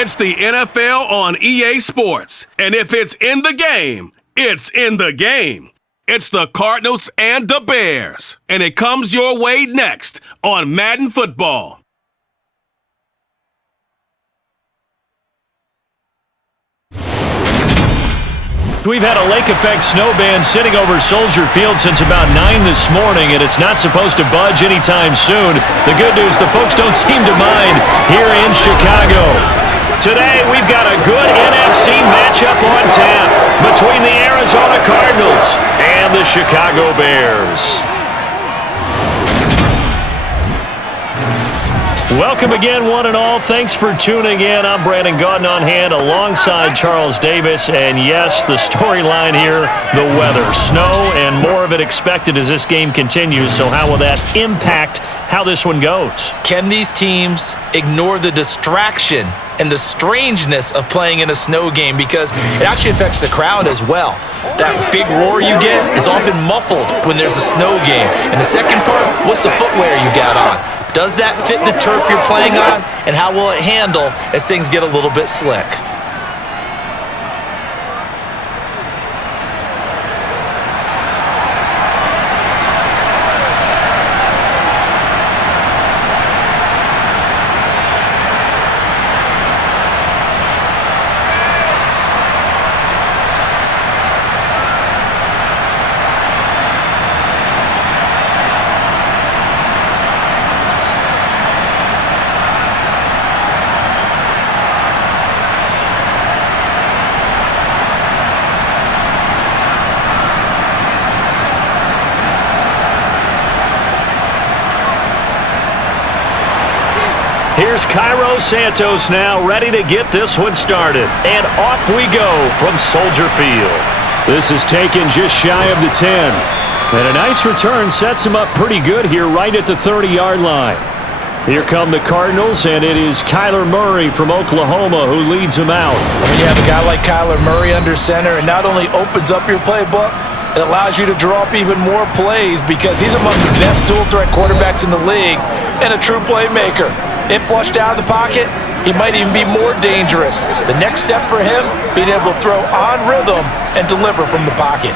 It's the NFL on EA Sports. And if it's in the game, it's in the game. It's the Cardinals and the Bears. And it comes your way next on Madden Football. We've had a lake effect snow band sitting over Soldier Field since about 9 this morning, and it's not supposed to budge anytime soon. The good news, the folks don't seem to mind here in Chicago. Today, we've got a good NFC matchup on tap between the Arizona Cardinals and the Chicago Bears. Welcome again, one and all. Thanks for tuning in. I'm Brandon Gaudin on hand alongside Charles Davis. And yes, the storyline here, the weather. Snow and more of it expected as this game continues. So how will that impact how this one goes? Can these teams ignore the distraction and the strangeness of playing in a snow game? Because it actually affects the crowd as well. That big roar you get is often muffled when there's a snow game. And the second part, what's the footwear you got on? Does that fit the turf you're playing on? And how will it handle as things get a little bit slick? Here's Cairo Santos now, ready to get this one started. And off we go from Soldier Field. This is taken just shy of the 10. And a nice return sets him up pretty good here right at the 30-yard line. Here come the Cardinals, and it is Kyler Murray from Oklahoma who leads them out. When you have a guy like Kyler Murray under center, it not only opens up your playbook, it allows you to draw up even more plays because he's among the best dual-threat quarterbacks in the league and a true playmaker. If flushed out of the pocket, he might even be more dangerous. The next step for him, being able to throw on rhythm and deliver from the pocket.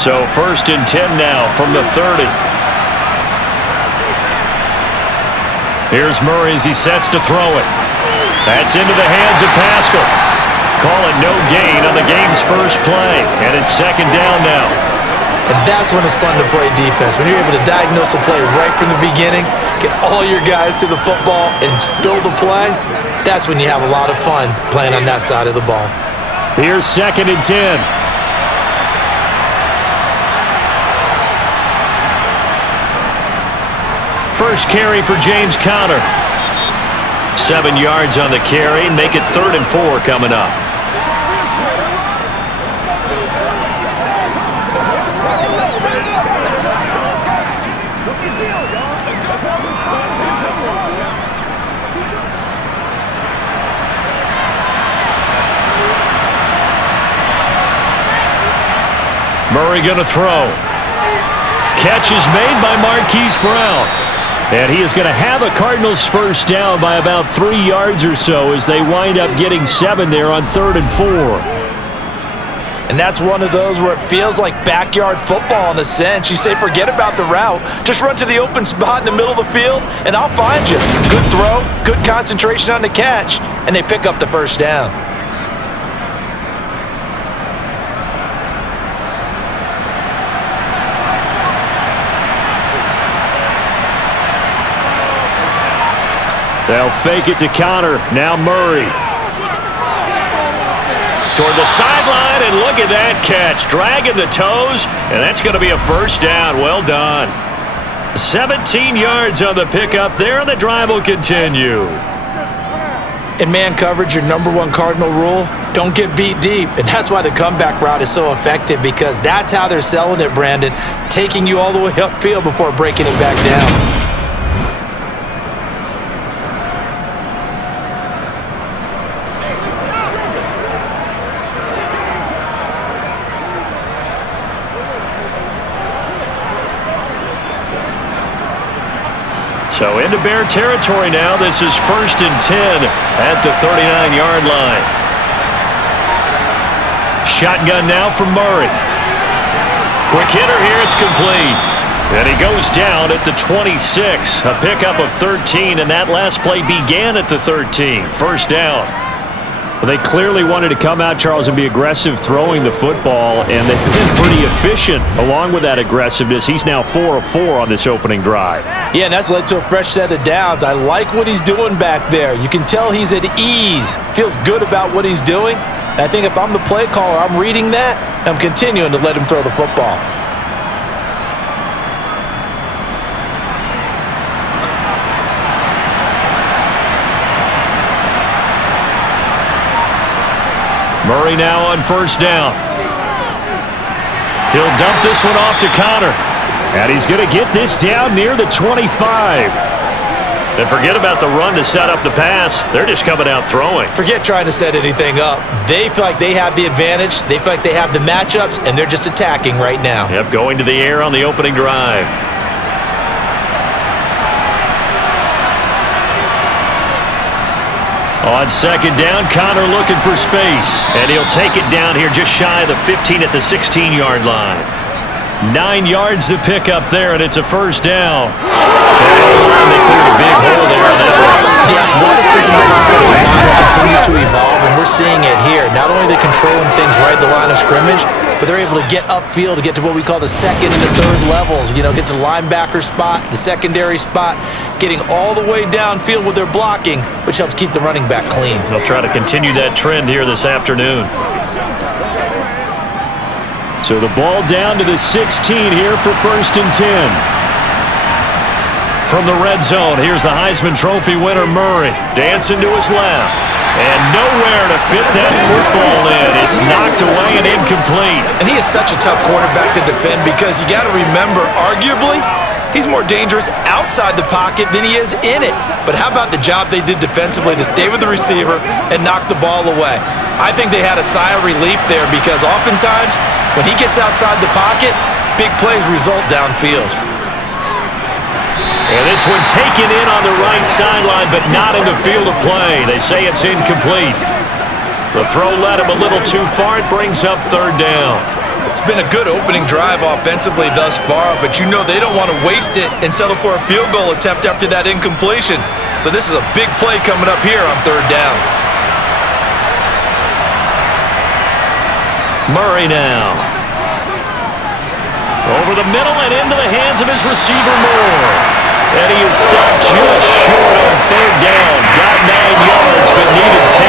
So 1st and 10 now from the 30. Here's Murray as he sets to throw it. That's into the hands of Pascal. Call it no gain on the game's first play. And it's 2nd down now. And that's when it's fun to play defense. When you're able to diagnose a play right from the beginning, get all your guys to the football, and spill the play, that's when you have a lot of fun playing on that side of the ball. Here's 2nd and 10. First carry for James Conner. 7 yards on the carry. Make it 3rd and 4 coming up. Murray going to throw. Catch is made by Marquise Brown. And he is going to have a Cardinals first down by about 3 yards or so as they wind up getting 7 there on 3rd and 4. And that's one of those where it feels like backyard football in a sense. You say forget about the route. Just run to the open spot in the middle of the field, and I'll find you. Good throw, good concentration on the catch, and they pick up the first down. They'll fake it to Conner. Now Murray. Toward the sideline, and look at that catch. Dragging the toes, and that's going to be a first down. Well done. 17 yards on the pickup there, and the drive will continue. In man coverage, your #1 Cardinal rule, don't get beat deep. And that's why the comeback route is so effective, because that's how they're selling it, Brandon. Taking you all the way upfield before breaking it back down. So into Bear territory now. This is 1st and 10 at the 39-yard line. Shotgun now from Murray. Quick hitter here. It's complete. And he goes down at the 26. A pickup of 13, and that last play began at the 13. First down. Well, they clearly wanted to come out, Charles, and be aggressive throwing the football, and they've been pretty efficient along with that aggressiveness. He's now 4 of 4 on this opening drive. Yeah, and that's led to a fresh set of downs. I like what he's doing back there. You can tell he's at ease, feels good about what he's doing. And I think if I'm the play caller, I'm reading that, and I'm continuing to let him throw the football. Murray now on first down. He'll dump this one off to Connor. And he's going to get this down near the 25. And forget about the run to set up the pass. They're just coming out throwing. Forget trying to set anything up. They feel like they have the advantage. They feel like they have the matchups, and they're just attacking right now. Yep, going to the air on the opening drive. On second down, Connor looking for space. And he'll take it down here just shy of the 15 at the 16-yard line. 9 yards to pick up there, and it's a first down. And they cleared a big hole there on that one. The athleticism of the offensive line continues to evolve, and we're seeing it here. Not only are they controlling things right at the line of scrimmage, but they're able to get upfield to get to what we call the second and the third levels. You know, get to the linebacker spot, the secondary spot, getting all the way downfield with their blocking, which helps keep the running back clean. They'll try to continue that trend here this afternoon. So the ball down to the 16 here for 1st and 10. From the red zone, here's the Heisman Trophy winner, Murray, dancing to his left. And nowhere to fit that football in. It's knocked away and incomplete. And he is such a tough quarterback to defend because you got to remember, arguably, he's more dangerous outside the pocket than he is in it. But how about the job they did defensively to stay with the receiver and knock the ball away? I think they had a sigh of relief there because oftentimes when he gets outside the pocket, big plays result downfield. And this one taken in on the right sideline, but not in the field of play. They say it's incomplete. The throw led him a little too far. It brings up third down. It's been a good opening drive offensively thus far, but you know they don't want to waste it and settle for a field goal attempt after that incompletion. So this is a big play coming up here on third down. Murray now. Over the middle and into the hands of his receiver, Moore. And he is stopped just short on third down. Got 9 yards, but needed 10.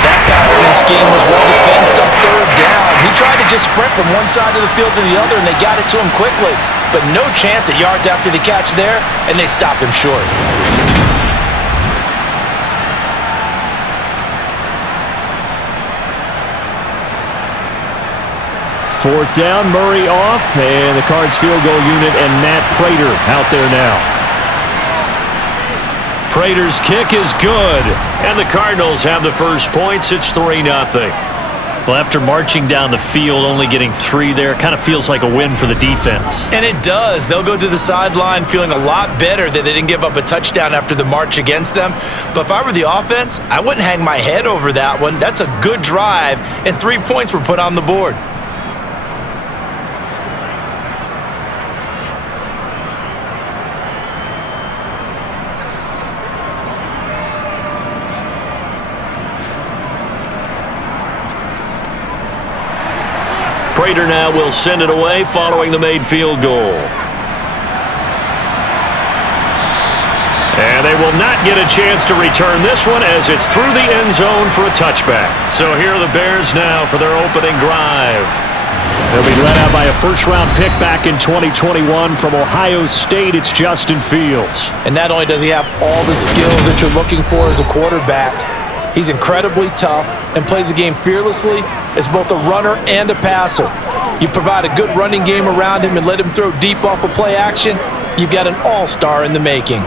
That pattern and scheme was well defensed on third down. He tried to just sprint from one side of the field to the other, and they got it to him quickly. But no chance at yards after the catch there, and they stopped him short. Fourth down, Murray off, and the Cards field goal unit and Matt Prater out there now. Prater's kick is good, and the Cardinals have the first points. It's 3-0. Well, after marching down the field, only getting 3 there, kind of feels like a win for the defense. And it does. They'll go to the sideline feeling a lot better that they didn't give up a touchdown after the march against them. But if I were the offense, I wouldn't hang my head over that one. That's a good drive, and 3 points were put on the board. Prater now will send it away following the made field goal. And they will not get a chance to return this one as it's through the end zone for a touchback. So here are the Bears now for their opening drive. They'll be led out by a first-round pick back in 2021 from Ohio State. It's Justin Fields. And not only does he have all the skills that you're looking for as a quarterback, he's incredibly tough and plays the game fearlessly as both a runner and a passer. You provide a good running game around him and let him throw deep off of play action, you've got an all-star in the making.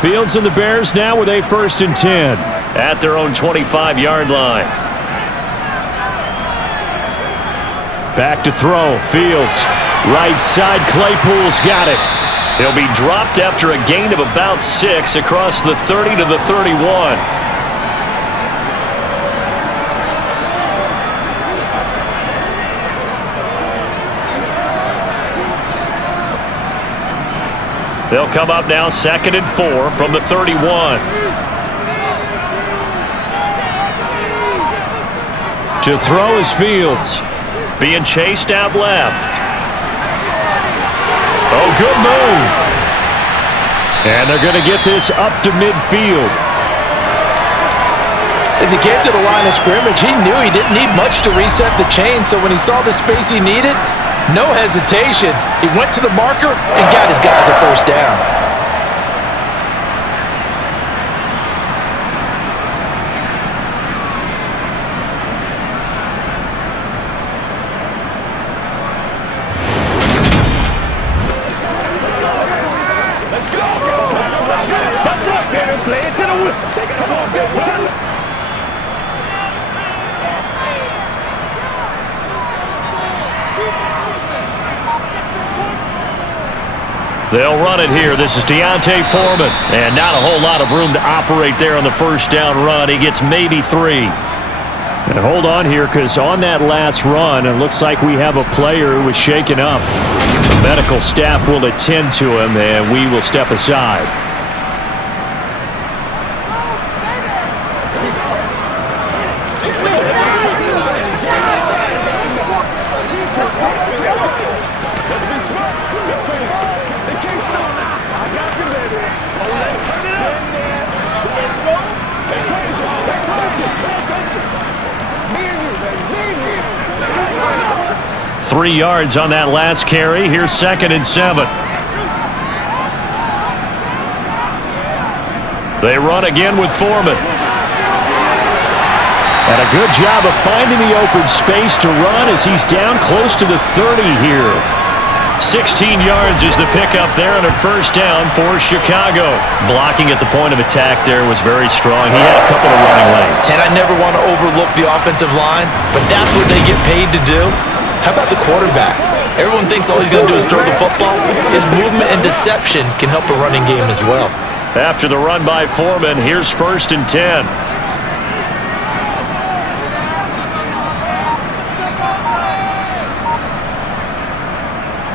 Fields and the Bears now with a 1st and 10 at their own 25-yard line. Back to throw. Fields. Right side. Claypool's got it. He'll be dropped after a gain of about 6 across the 30 to the 31. They'll come up now 2nd and 4 from the 31. To throw is Fields. Being chased out left. Oh, good move. And they're going to get this up to midfield. As he came to the line of scrimmage, he knew he didn't need much to reset the chain, so when he saw the space he needed, no hesitation. He went to the marker and got his guys a 1st down. They'll run it here. This is Deontay Foreman. And not a whole lot of room to operate there on the 1st down run. He gets maybe 3. And hold on here, because on that last run, it looks like we have a player who was shaken up. The medical staff will attend to him, and we will step aside. Three yards on that last carry. Here's 2nd and 7. They run again with Foreman. And a good job of finding the open space to run as he's down close to the 30 here. 16 yards is the pickup there on a 1st down for Chicago. Blocking at the point of attack there was very strong. He had a couple of running lanes. And I never want to overlook the offensive line, but that's what they get paid to do. How about the quarterback? Everyone thinks all he's going to do is throw the football. His movement and deception can help a running game as well. After the run by Foreman, here's 1st and 10.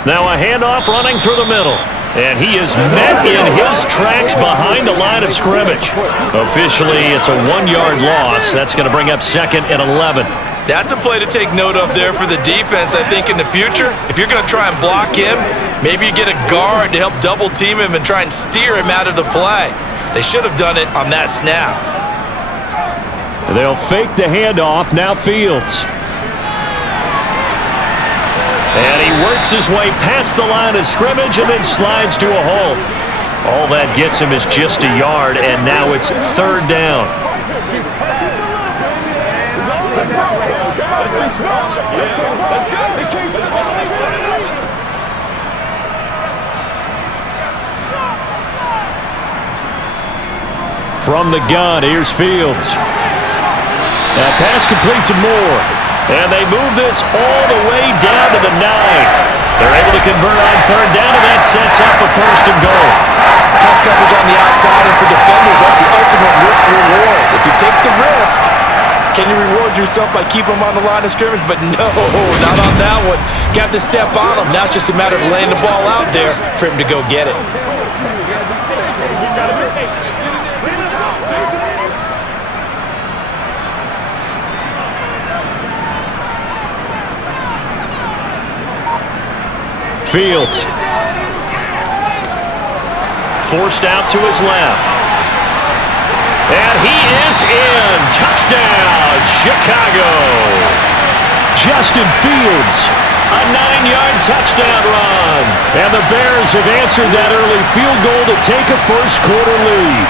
Now a handoff running through the middle. And he is met in his tracks behind the line of scrimmage. Officially, it's a 1-yard loss. That's going to bring up 2nd and 11. That's a play to take note of there for the defense, I think, in the future. If you're going to try and block him, maybe you get a guard to help double team him and try and steer him out of the play. They should have done it on that snap. They'll fake the handoff. Now Fields. And he works his way past the line of scrimmage and then slides to a hole. All that gets him is just a yard, and now it's 3rd down. From the gun, here's Fields. Now pass complete to Moore. And they move this all the way down to the 9. They're able to convert on 3rd down, and that sets up a 1st and goal. Press coverage on the outside, and for defenders, that's the ultimate risk-reward. If you take the risk, can you reward yourself by keeping them on the line of scrimmage? But no, not on that one. Got to step on them. Now it's just a matter of laying the ball out there for him to go get it. Fields. Forced out to his left. And he is in. Touchdown, Chicago. Justin Fields, a 9-yard touchdown run. And the Bears have answered that early field goal to take a first-quarter lead.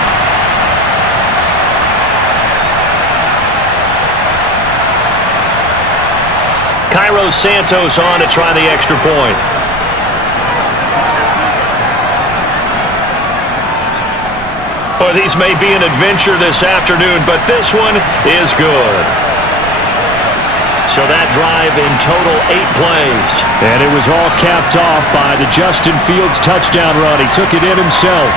Cairo Santos on to try the extra point. Well, these may be an adventure this afternoon, but this one is good. So that drive in total 8 plays. And it was all capped off by the Justin Fields touchdown run. He took it in himself.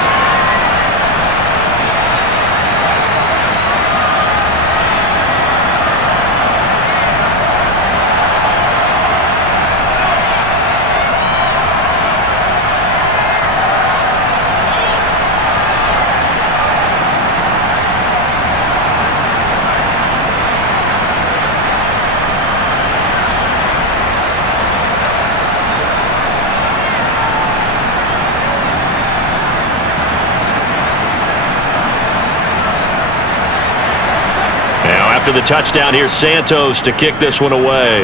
After the touchdown, here's Santos to kick this one away.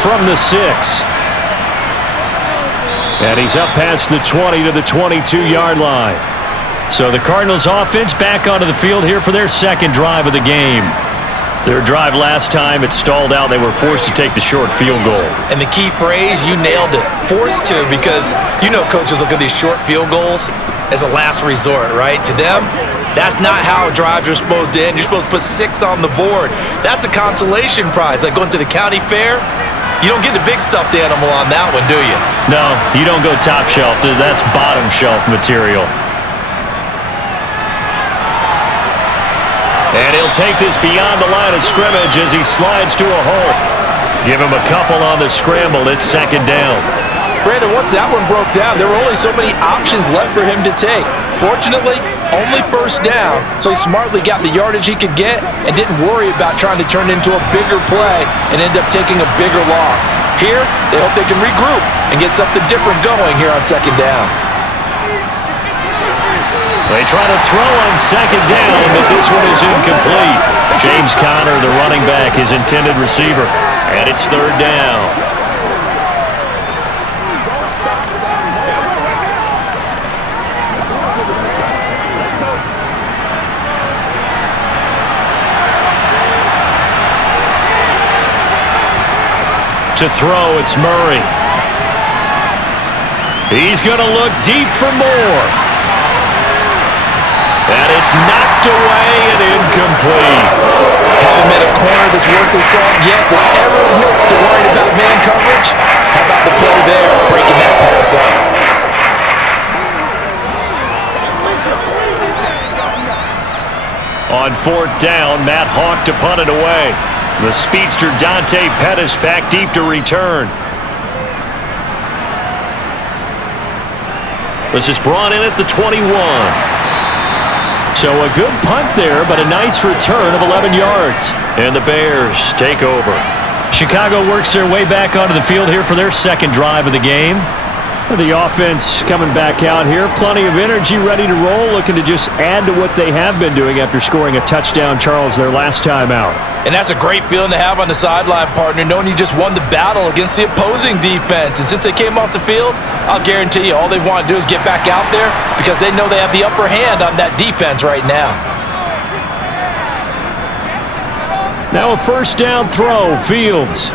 From the 6. And he's up past the 20 to the 22-yard line. So the Cardinals offense back onto the field here for their second drive of the game. Their drive last time, it stalled out. They were forced to take the short field goal. And the key phrase, you nailed it, forced to, because you know coaches look at these short field goals as a last resort, right? To them, that's not how drives are supposed to end. You're supposed to put 6 on the board. That's a consolation prize. Like going to the county fair, you don't get the big stuffed animal on that one, do you? No, you don't go top shelf. That's bottom shelf material. And he'll take this beyond the line of scrimmage as he slides to a hole. Give him a couple on the scramble. It's second down. Brandon, once that one broke down, there were only so many options left for him to take. Fortunately, only first down, so he smartly got the yardage he could get and didn't worry about trying to turn it into a bigger play and end up taking a bigger loss. Here, they hope they can regroup and get something different going here on second down. They try to throw on second down, but this one is incomplete. James Conner, the running back, his intended receiver, and it's third down. To throw, it's Murray. He's going to look deep for more. And it's knocked away and incomplete. Haven't met a corner that's worth the salt yet that ever admits to worrying about man coverage. How about the play there, breaking that pass up? On fourth down, Matt Hawk to punt it away. The speedster Dante Pettis back deep to return. This is brought in at the 21. So a good punt there, but a nice return of 11 yards. And the Bears take over. Chicago works their way back onto the field here for their second drive of the game. The offense coming back out here. Plenty of energy, ready to roll, looking to just add to what they have been doing after scoring a touchdown, Charles, their last time out. And that's a great feeling to have on the sideline, partner, knowing you just won the battle against the opposing defense. And since they came off the field, I'll guarantee you all they want to do is get back out there because they know they have the upper hand on that defense right now. Now a first down throw, Fields.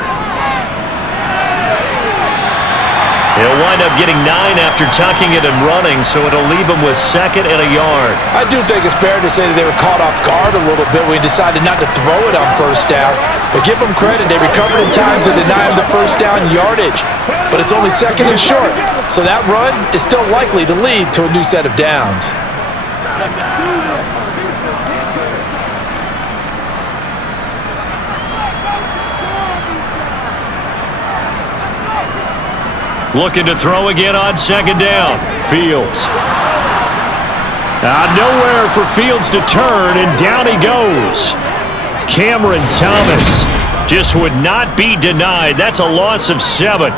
He'll wind up getting 9 after tucking it and running, so it'll leave him with second and a yard. I do think it's fair to say that they were caught off guard a little bit when he decided not to throw it on first down. But give them credit, they recovered in time to deny him the first down yardage. But it's only second and short, so that run is still likely to lead to a new set of downs. Looking to throw again on second down. Fields. Nowhere for Fields to turn, and down he goes. Cameron Thomas just would not be denied. That's a loss of 7.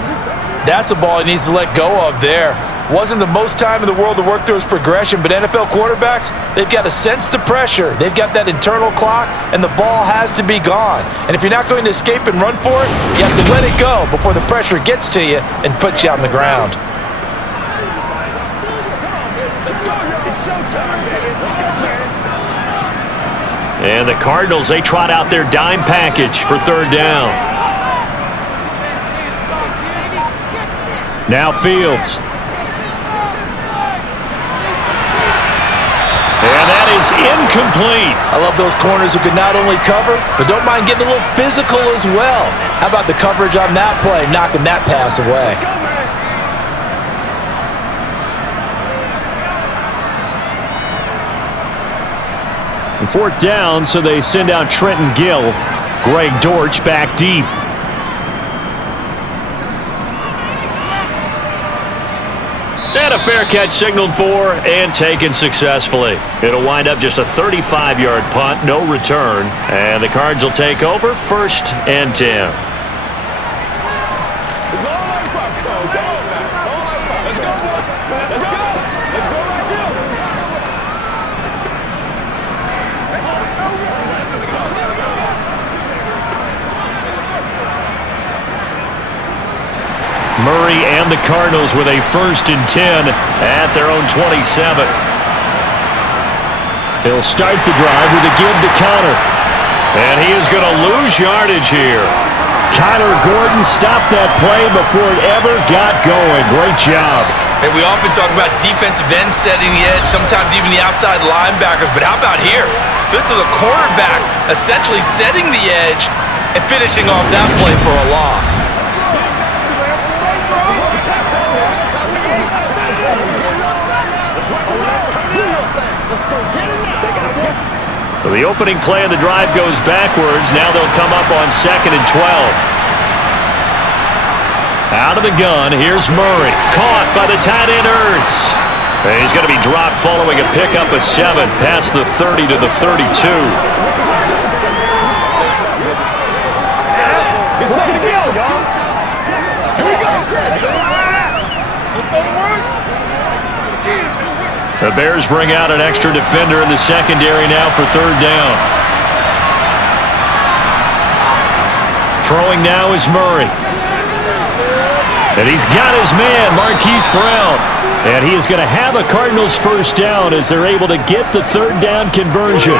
That's a ball he needs to let go of there. Wasn't the most time in the world to work through his progression, but NFL quarterbacks, they've got to sense the pressure. They've got that internal clock, and the ball has to be gone. And if you're not going to escape and run for it, you have to let it go before the pressure gets to you and puts you on the ground. And the Cardinals, they trot out their dime package for third down. Now Fields. And that is incomplete. I love those corners who can not only cover, but don't mind getting a little physical as well. How about the coverage on that play, knocking that pass away? Fourth down, so they send out Trenton Gill. Greg Dortch back deep. And a fair catch signaled for and taken successfully. It'll wind up just a 35-yard punt, no return. And the Cards will take over, 1st and 10. Murray and the Cardinals with a 1st and 10 at their own 27. He'll start the drive with a give to Connor. And he is going to lose yardage here. Kyler Gordon stopped that play before it ever got going. Great job. And we often talk about defensive ends setting the edge, sometimes even the outside linebackers. But how about here? This is a cornerback essentially setting the edge and finishing off that play for a loss. So the opening play of the drive goes backwards. Now they'll come up on 2nd and 12. Out of the gun, here's Murray. Caught by the tight end Ertz. And he's going to be dropped following a pickup of 7 past the 30 to the 32. It's something to go, y'all. Here we go. Let's go to work. The Bears bring out an extra defender in the secondary now for 3rd down. Throwing now is Murray. And he's got his man, Marquise Brown. And he is going to have a Cardinals 1st down as they're able to get the 3rd down conversion.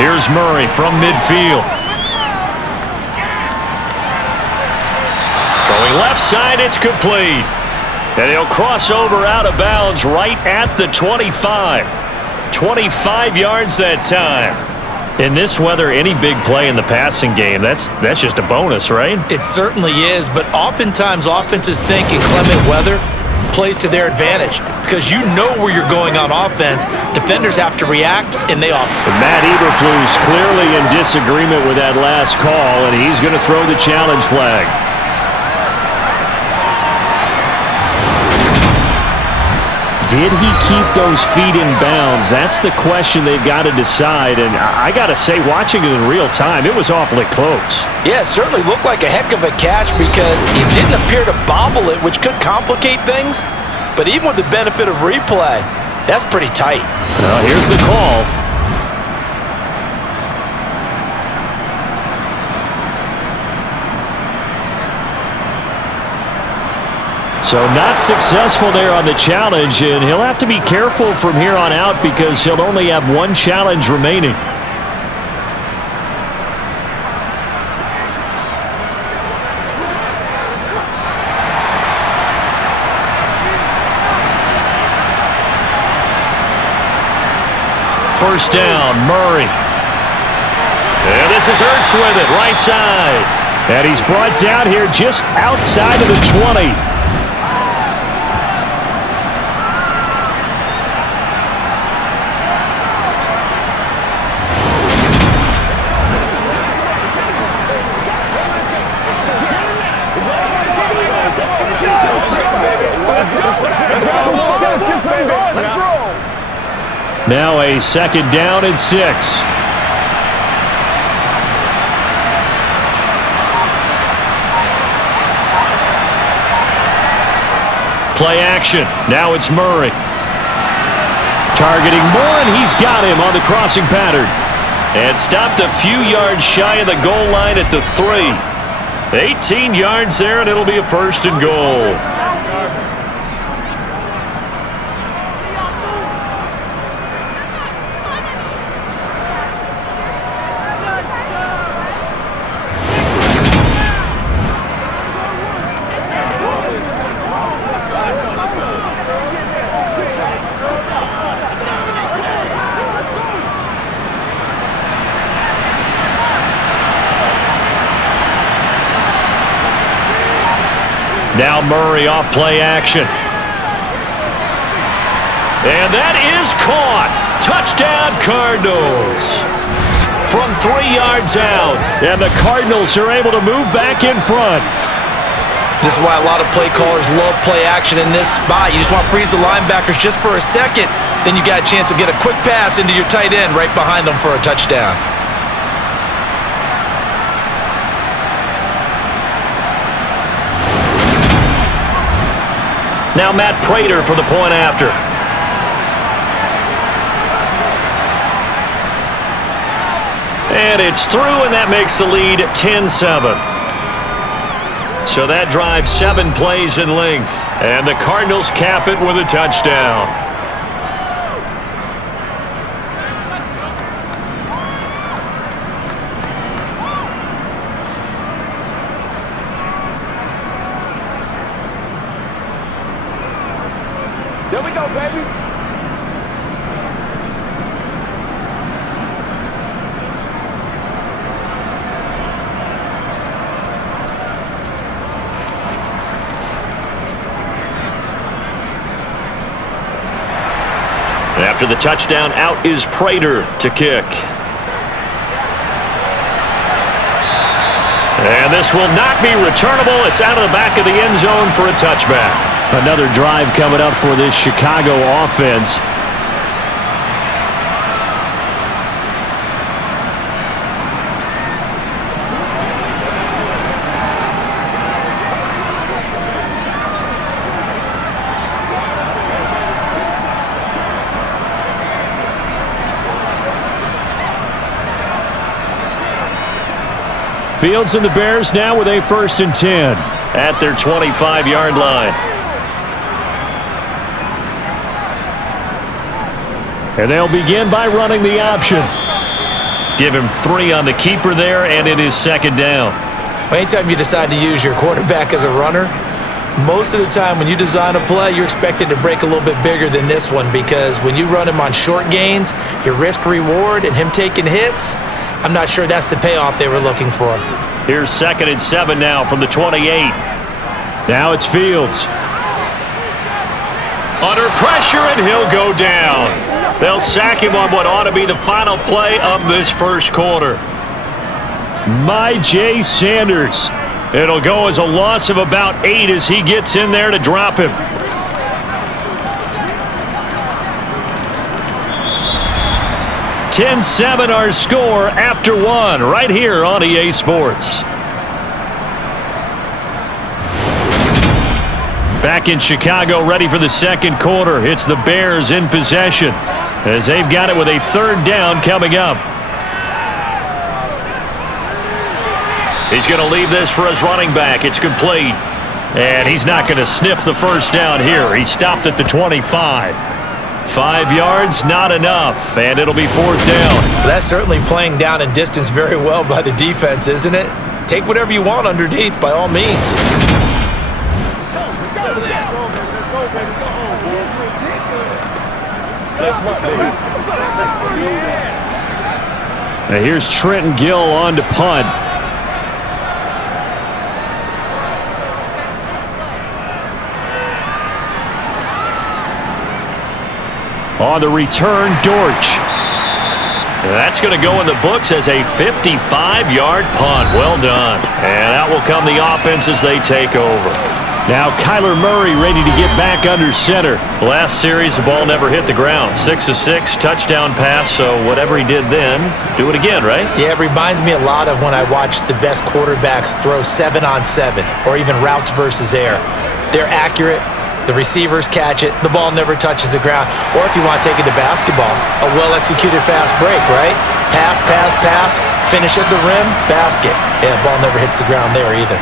Here's Murray from midfield. Throwing left side, it's complete. And he'll cross over out of bounds right at the 25. 25 yards that time. In this weather, any big play in the passing game, that's just a bonus, right? It certainly is, but oftentimes offenses think inclement weather plays to their advantage because you know where you're going on offense. Defenders have to react, and they often. Matt Eberflus clearly in disagreement with that last call, and he's going to throw the challenge flag. Did he keep those feet in bounds? That's the question they've got to decide, and I got to say, watching it in real time, it was awfully close. Yeah, it certainly looked like a heck of a catch because he didn't appear to bobble it, which could complicate things. But even with the benefit of replay, that's pretty tight. Well, here's the call. So not successful there on the challenge, and he'll have to be careful from here on out because he'll only have 1 challenge remaining. First down, Murray. And this is Ertz with it, right side. And he's brought down here just outside of the 20. Now a 2nd down and 6. Play action. Now it's Murray. Targeting more, and he's got him on the crossing pattern. And stopped a few yards shy of the goal line at the 3. 18 yards there, and it'll be a 1st and goal. Now Murray off play action. And that is caught. Touchdown, Cardinals. From 3 yards out. And the Cardinals are able to move back in front. This is why a lot of play callers love play action in this spot. You just want to freeze the linebackers just for a second. Then you got a chance to get a quick pass into your tight end right behind them for a touchdown. Now Matt Prater for the point after. And it's through, and that makes the lead 10-7. So that drives 7 plays in length. And the Cardinals cap it with a touchdown. There we go, baby. After the touchdown, out is Prater to kick. And this will not be returnable. It's out of the back of the end zone for a touchback. Another drive coming up for this Chicago offense. Fields and the Bears now with a 1st and 10. At their 25-yard line. And they'll begin by running the option. Give him 3 on the keeper there, and it is 2nd down. Anytime you decide to use your quarterback as a runner, most of the time when you design a play, you're expected to break a little bit bigger than this one, because when you run him on short gains, your risk-reward and him taking hits, I'm not sure that's the payoff they were looking for. Here's 2nd and 7 now from the 28. Now it's Fields. Under pressure, and he'll go down. They'll sack him on what ought to be the final play of this first quarter. J. Sanders. It'll go as a loss of about 8 as he gets in there to drop him. $10-7 our score after 1 right here on EA Sports. Back in Chicago, ready for the second quarter. It's the Bears in possession as they've got it with a 3rd down coming up. He's going to leave this for his running back. It's complete. And he's not going to sniff the 1st down here. He stopped at the 25. 5 yards, not enough, and it'll be 4th down. That's certainly playing down and distance very well by the defense, isn't it? Take whatever you want underneath, by all means. Let's go, let's go, let's go. Let's go, baby. Go home, boy. It's ridiculous. That's what, baby. Now here's Trenton Gill on to punt. On the return, Dortch. That's going to go in the books as a 55-yard punt. Well done. And out will come the offense as they take over. Now Kyler Murray ready to get back under center. Last series, the ball never hit the ground. 6 of 6, touchdown pass, so whatever he did then, do it again, right? Yeah, it reminds me a lot of when I watch the best quarterbacks throw 7-on-7 or even routes versus air. They're accurate. The receivers catch it. The ball never touches the ground. Or if you want to take it to basketball, a well-executed fast break, right? Pass, pass, pass, finish at the rim, basket. Yeah, the ball never hits the ground there either.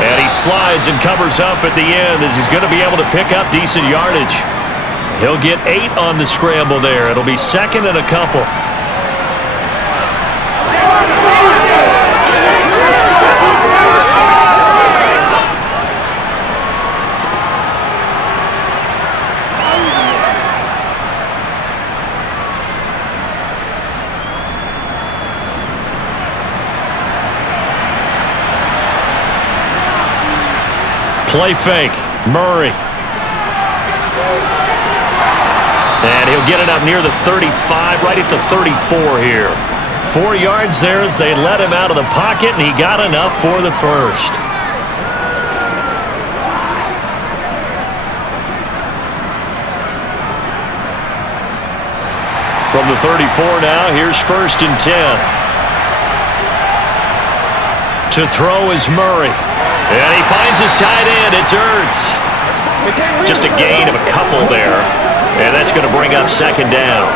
And he slides and covers up at the end as he's going to be able to pick up decent yardage. He'll get 8 on the scramble there. It'll be second and a couple. Play fake. Murray. And he'll get it up near the 35, right at the 34 here. 4 yards there as they let him out of the pocket, and he got enough for the first. From the 34 now, here's 1st and 10. To throw is Murray. And he finds his tight end. It's Ertz. Just a gain of a couple there. And that's going to bring up second down.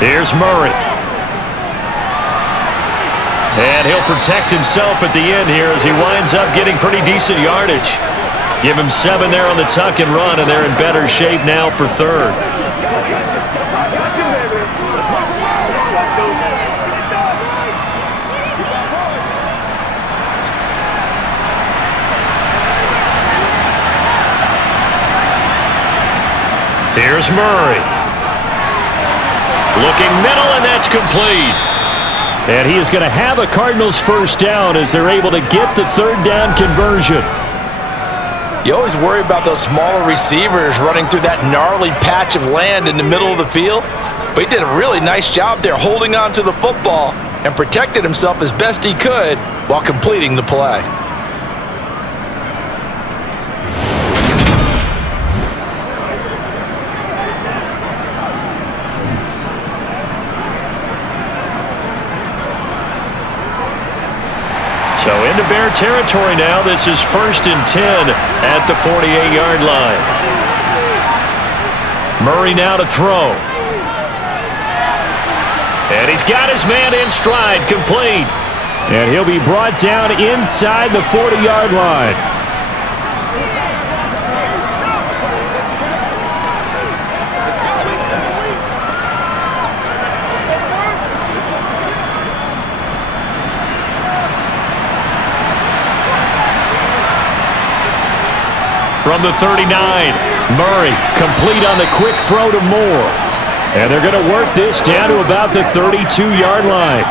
Here's Murray. And he'll protect himself at the end here as he winds up getting pretty decent yardage. Give him 7 there on the tuck and run, and they're in better shape now for third. Here's Murray. Looking middle, and that's complete. And he is going to have a Cardinals first down as they're able to get the third down conversion. You always worry about those smaller receivers running through that gnarly patch of land in the middle of the field. But he did a really nice job there holding on to the football and protected himself as best he could while completing the play. So into Bear territory now. This is 1st and 10 at the 48-yard line. Murray now to throw. And he's got his man in stride, complete. And he'll be brought down inside the 40-yard line. From the 39, Murray complete on the quick throw to Moore. And they're going to work this down to about the 32-yard line.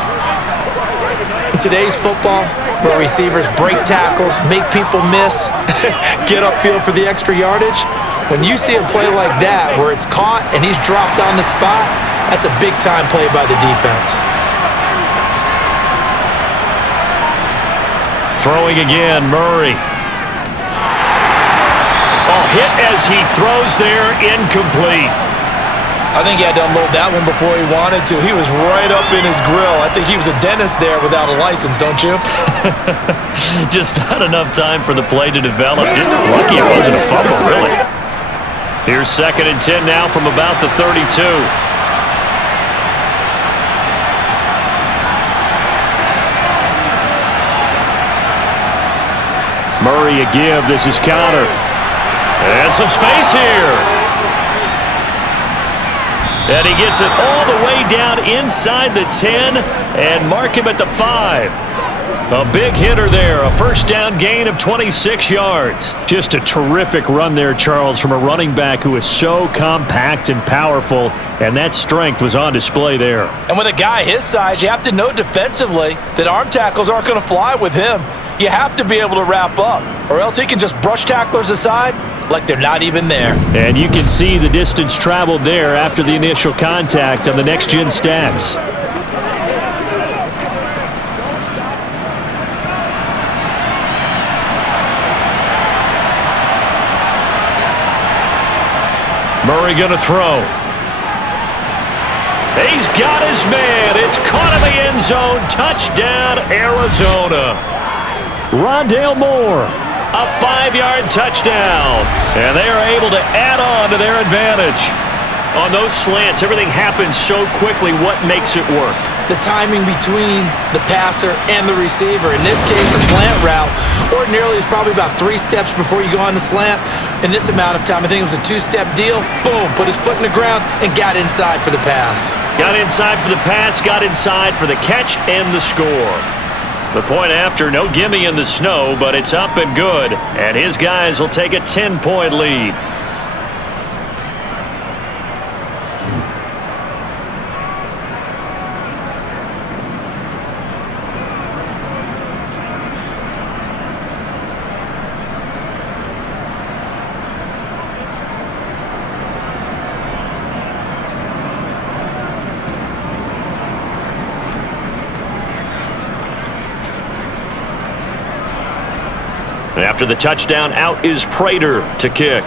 In today's football, where receivers break tackles, make people miss, get upfield for the extra yardage, when you see a play like that where it's caught and he's dropped on the spot, that's a big-time play by the defense. Throwing again, Murray. Oh, hit as he throws there, incomplete. I think he had to unload that one before he wanted to. He was right up in his grill. I think he was a dentist there without a license, don't you? Just not enough time for the play to develop. Lucky it wasn't a fumble, really. Here's 2nd and 10 now from about the 32. Murray a give. This is counter. And some space here. And he gets it all the way down inside the 10 and mark him at the 5. A big hitter there, a first down gain of 26 yards. Just a terrific run there, Charles, from a running back who is so compact and powerful, and that strength was on display there. And with a guy his size, you have to know defensively that arm tackles aren't going to fly with him. You have to be able to wrap up, or else he can just brush tacklers aside like they're not even there. And you can see the distance traveled there after the initial contact on the next-gen stats. Murray going to throw. He's got his man. It's caught in the end zone. Touchdown, Arizona. Rondale Moore. A 5-yard touchdown. And they are able to add on to their advantage. On those slants, everything happens so quickly. What makes it work? The timing between the passer and the receiver. In this case, a slant route ordinarily is probably about 3 steps before you go on the slant. In this amount of time, I think it was a 2-step deal. Boom, put his foot in the ground and got inside for the pass. Got inside for the pass, got inside for the catch and the score. The point after, no gimme in the snow, but it's up and good. And his guys will take a 10-point lead. After the touchdown, out is Prater to kick.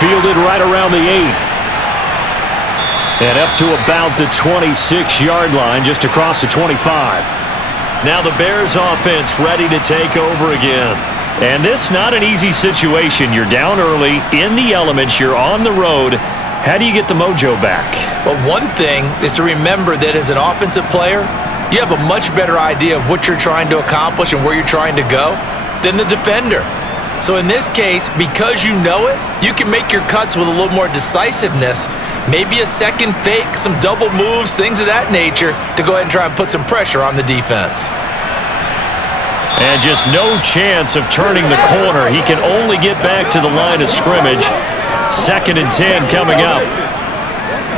Fielded right around the 8. And up to about the 26-yard line, just across the 25. Now the Bears offense ready to take over again. And this not an easy situation. You're down early, in the elements, you're on the road. How do you get the mojo back? Well, one thing is to remember that as an offensive player, you have a much better idea of what you're trying to accomplish and where you're trying to go than the defender. So in this case, because you know it, you can make your cuts with a little more decisiveness, maybe a second fake, some double moves, things of that nature, to go ahead and try and put some pressure on the defense. And just no chance of turning the corner. He can only get back to the line of scrimmage. 2nd and 10 coming up.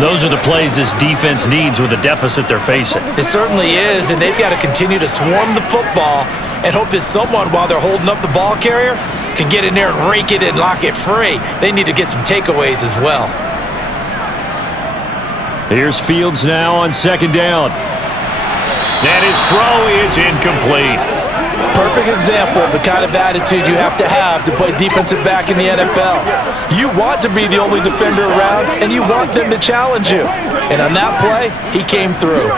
Those are the plays this defense needs with the deficit they're facing. It certainly is, and they've got to continue to swarm the football and hope that someone, while they're holding up the ball carrier, can get in there and rake it and lock it free. They need to get some takeaways as well. Here's Fields now on 2nd down. And his throw is incomplete. Perfect example of the kind of attitude you have to play defensive back in the NFL. You want to be the only defender around, and you want them to challenge you. And on that play, he came through.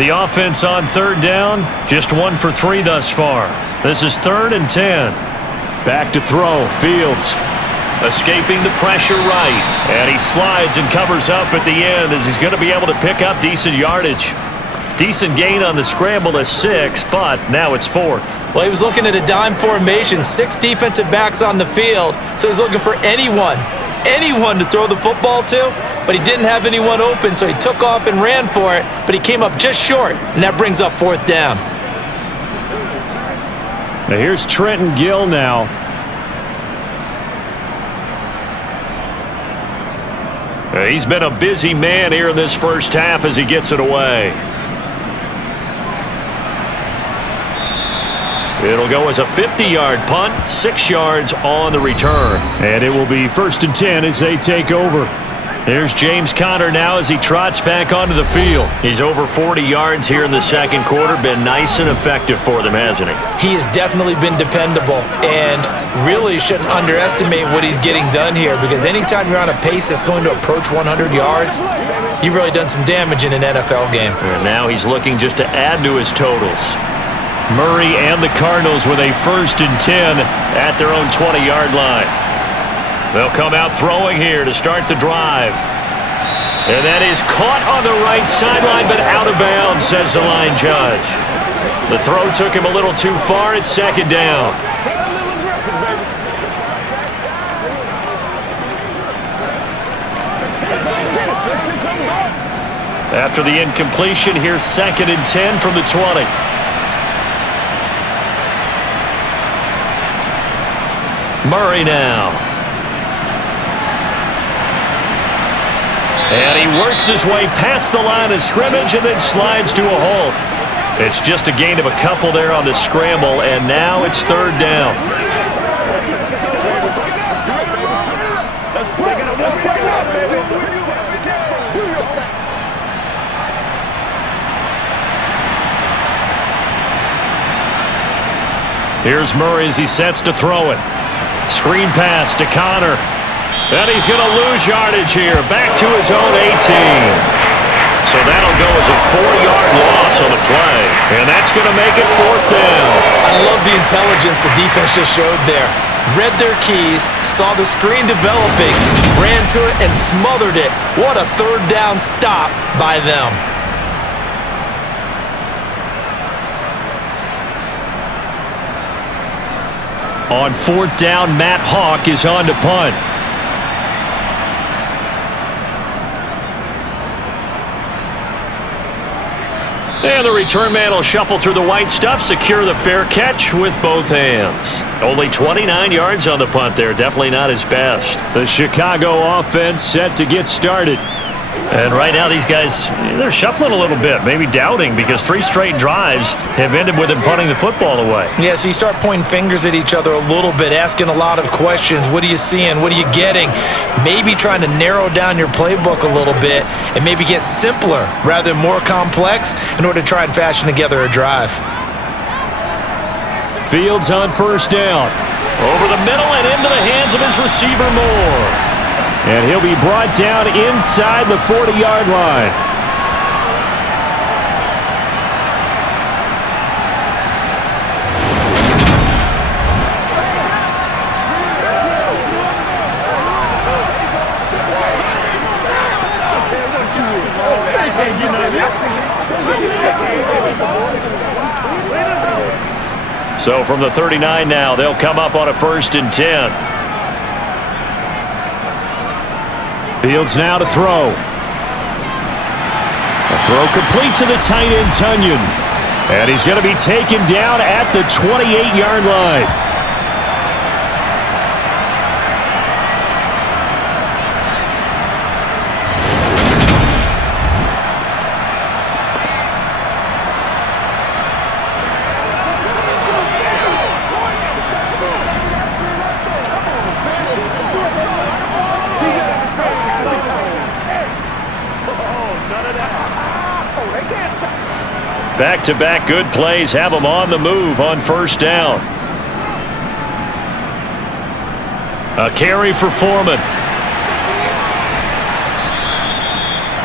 The offense on 3rd down, just 1 for 3 thus far. This is 3rd and 10. Back to throw, Fields. Escaping the pressure right. And he slides and covers up at the end as he's going to be able to pick up decent yardage. Decent gain on the scramble to 6, but now it's 4th. Well, he was looking at a dime formation, 6 defensive backs on the field, so he's looking for anyone to throw the football to, but he didn't have anyone open, so he took off and ran for it, but he came up just short, and that brings up 4th down. Now here's Trenton Gill now. He's been a busy man here in this first half as he gets it away. It'll go as a 50-yard punt, 6 yards on the return. And it will be 1st and 10 as they take over. There's James Conner now as he trots back onto the field. He's over 40 yards here in the 2nd quarter. Been nice and effective for them, hasn't he? He has definitely been dependable, and really shouldn't underestimate what he's getting done here, because anytime you're on a pace that's going to approach 100 yards, you've really done some damage in an NFL game. And now he's looking just to add to his totals. Murray and the Cardinals with a 1st and 10 at their own 20-yard line. They'll come out throwing here to start the drive. And that is caught on the right sideline, but out of bounds, says the line judge. The throw took him a little too far. It's 2nd down. After the incompletion, here's 2nd and 10 from the 20. Murray now. And he works his way past the line of scrimmage and then slides to a halt. It's just a gain of a couple there on the scramble, and now it's 3rd down. Here's Murray as he sets to throw it. Screen pass to Connor. And he's going to lose yardage here. Back to his own 18. So that'll go as a 4-yard loss on the play. And that's going to make it 4th down. I love the intelligence the defense just showed there. Read their keys, saw the screen developing, ran to it, and smothered it. What a 3rd down stop by them. On 4th down, Matt Hawk is on to punt. And the return man will shuffle through the white stuff, secure the fair catch with both hands. Only 29 yards on the punt there. Definitely not his best. The Chicago offense set to get started. And right now these guys, they're shuffling a little bit, maybe doubting, because 3 straight drives have ended with them punting the football away. Yeah, so you start pointing fingers at each other a little bit, asking a lot of questions. What are you seeing? What are you getting? Maybe trying to narrow down your playbook a little bit and maybe get simpler rather than more complex in order to try and fashion together a drive. Fields on 1st down. Over the middle and into the hands of his receiver Moore. And he'll be brought down inside the 40-yard line. So from the 39 now, they'll come up on a 1st and 10. Fields now to throw. A throw complete to the tight end, Tunyon. And he's going to be taken down at the 28-yard line. Back-to-back good plays have them on the move on 1st down. A carry for Foreman.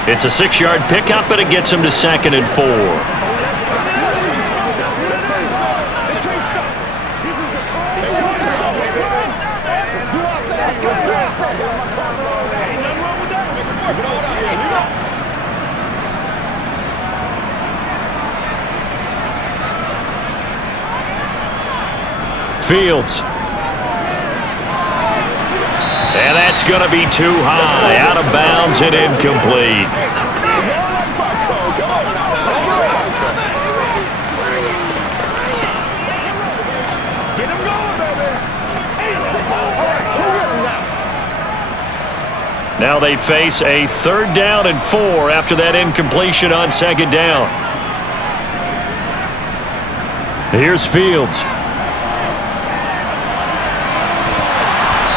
It's a 6-yard pickup, and it gets him to 2nd and 4. Fields. And that's going to be too high, out of bounds and incomplete. Now they face a 3rd down and 4 after that incompletion on 2nd down. Here's Fields.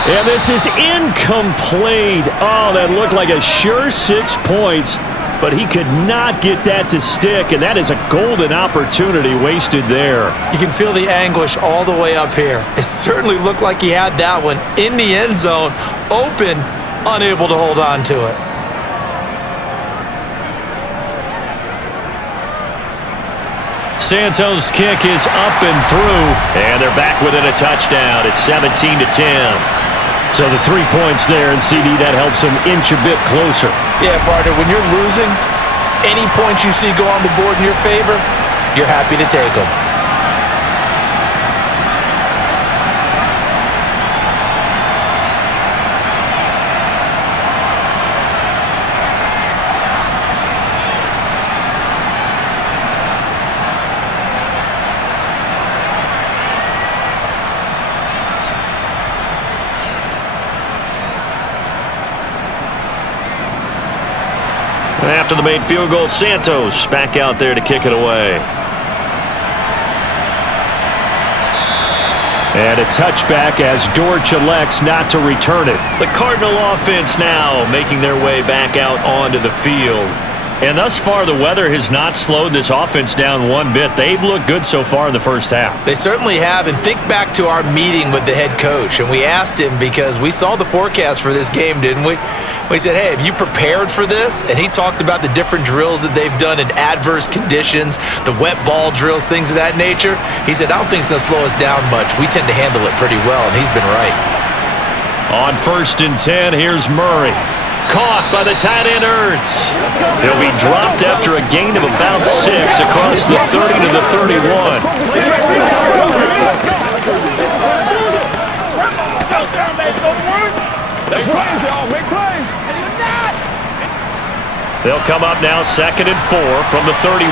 And this is incomplete. Oh, that looked like a sure 6 points, but he could not get that to stick, and that is a golden opportunity wasted there. You can feel the anguish all the way up here. It certainly looked like he had that one in the end zone, open, unable to hold on to it. Santos' kick is up and through, and they're back within a touchdown. It's 17-10. So the 3 points there, and CD, that helps them inch a bit closer. Yeah, partner, when you're losing, any points you see go on the board in your favor, you're happy to take them. After the made field goal, Santos back out there to kick it away. And a touchback as Dortch elects not to return it. The Cardinal offense now making their way back out onto the field. And thus far, the weather has not slowed this offense down one bit. They've looked good so far in the first half. They certainly have. And think back to our meeting with the head coach. And we asked him, because we saw the forecast for this game, didn't we? We said, hey, have you prepared for this? And he talked about the different drills that they've done in adverse conditions, the wet ball drills, things of that nature. He said, I don't think it's going to slow us down much. We tend to handle it pretty well, and he's been right. On 1st and 10, here's Murray. Caught by the tight end Ertz. He'll be dropped after a gain of about 6 across the 30 to the 31. They'll come up now 2nd and 4 from the 31.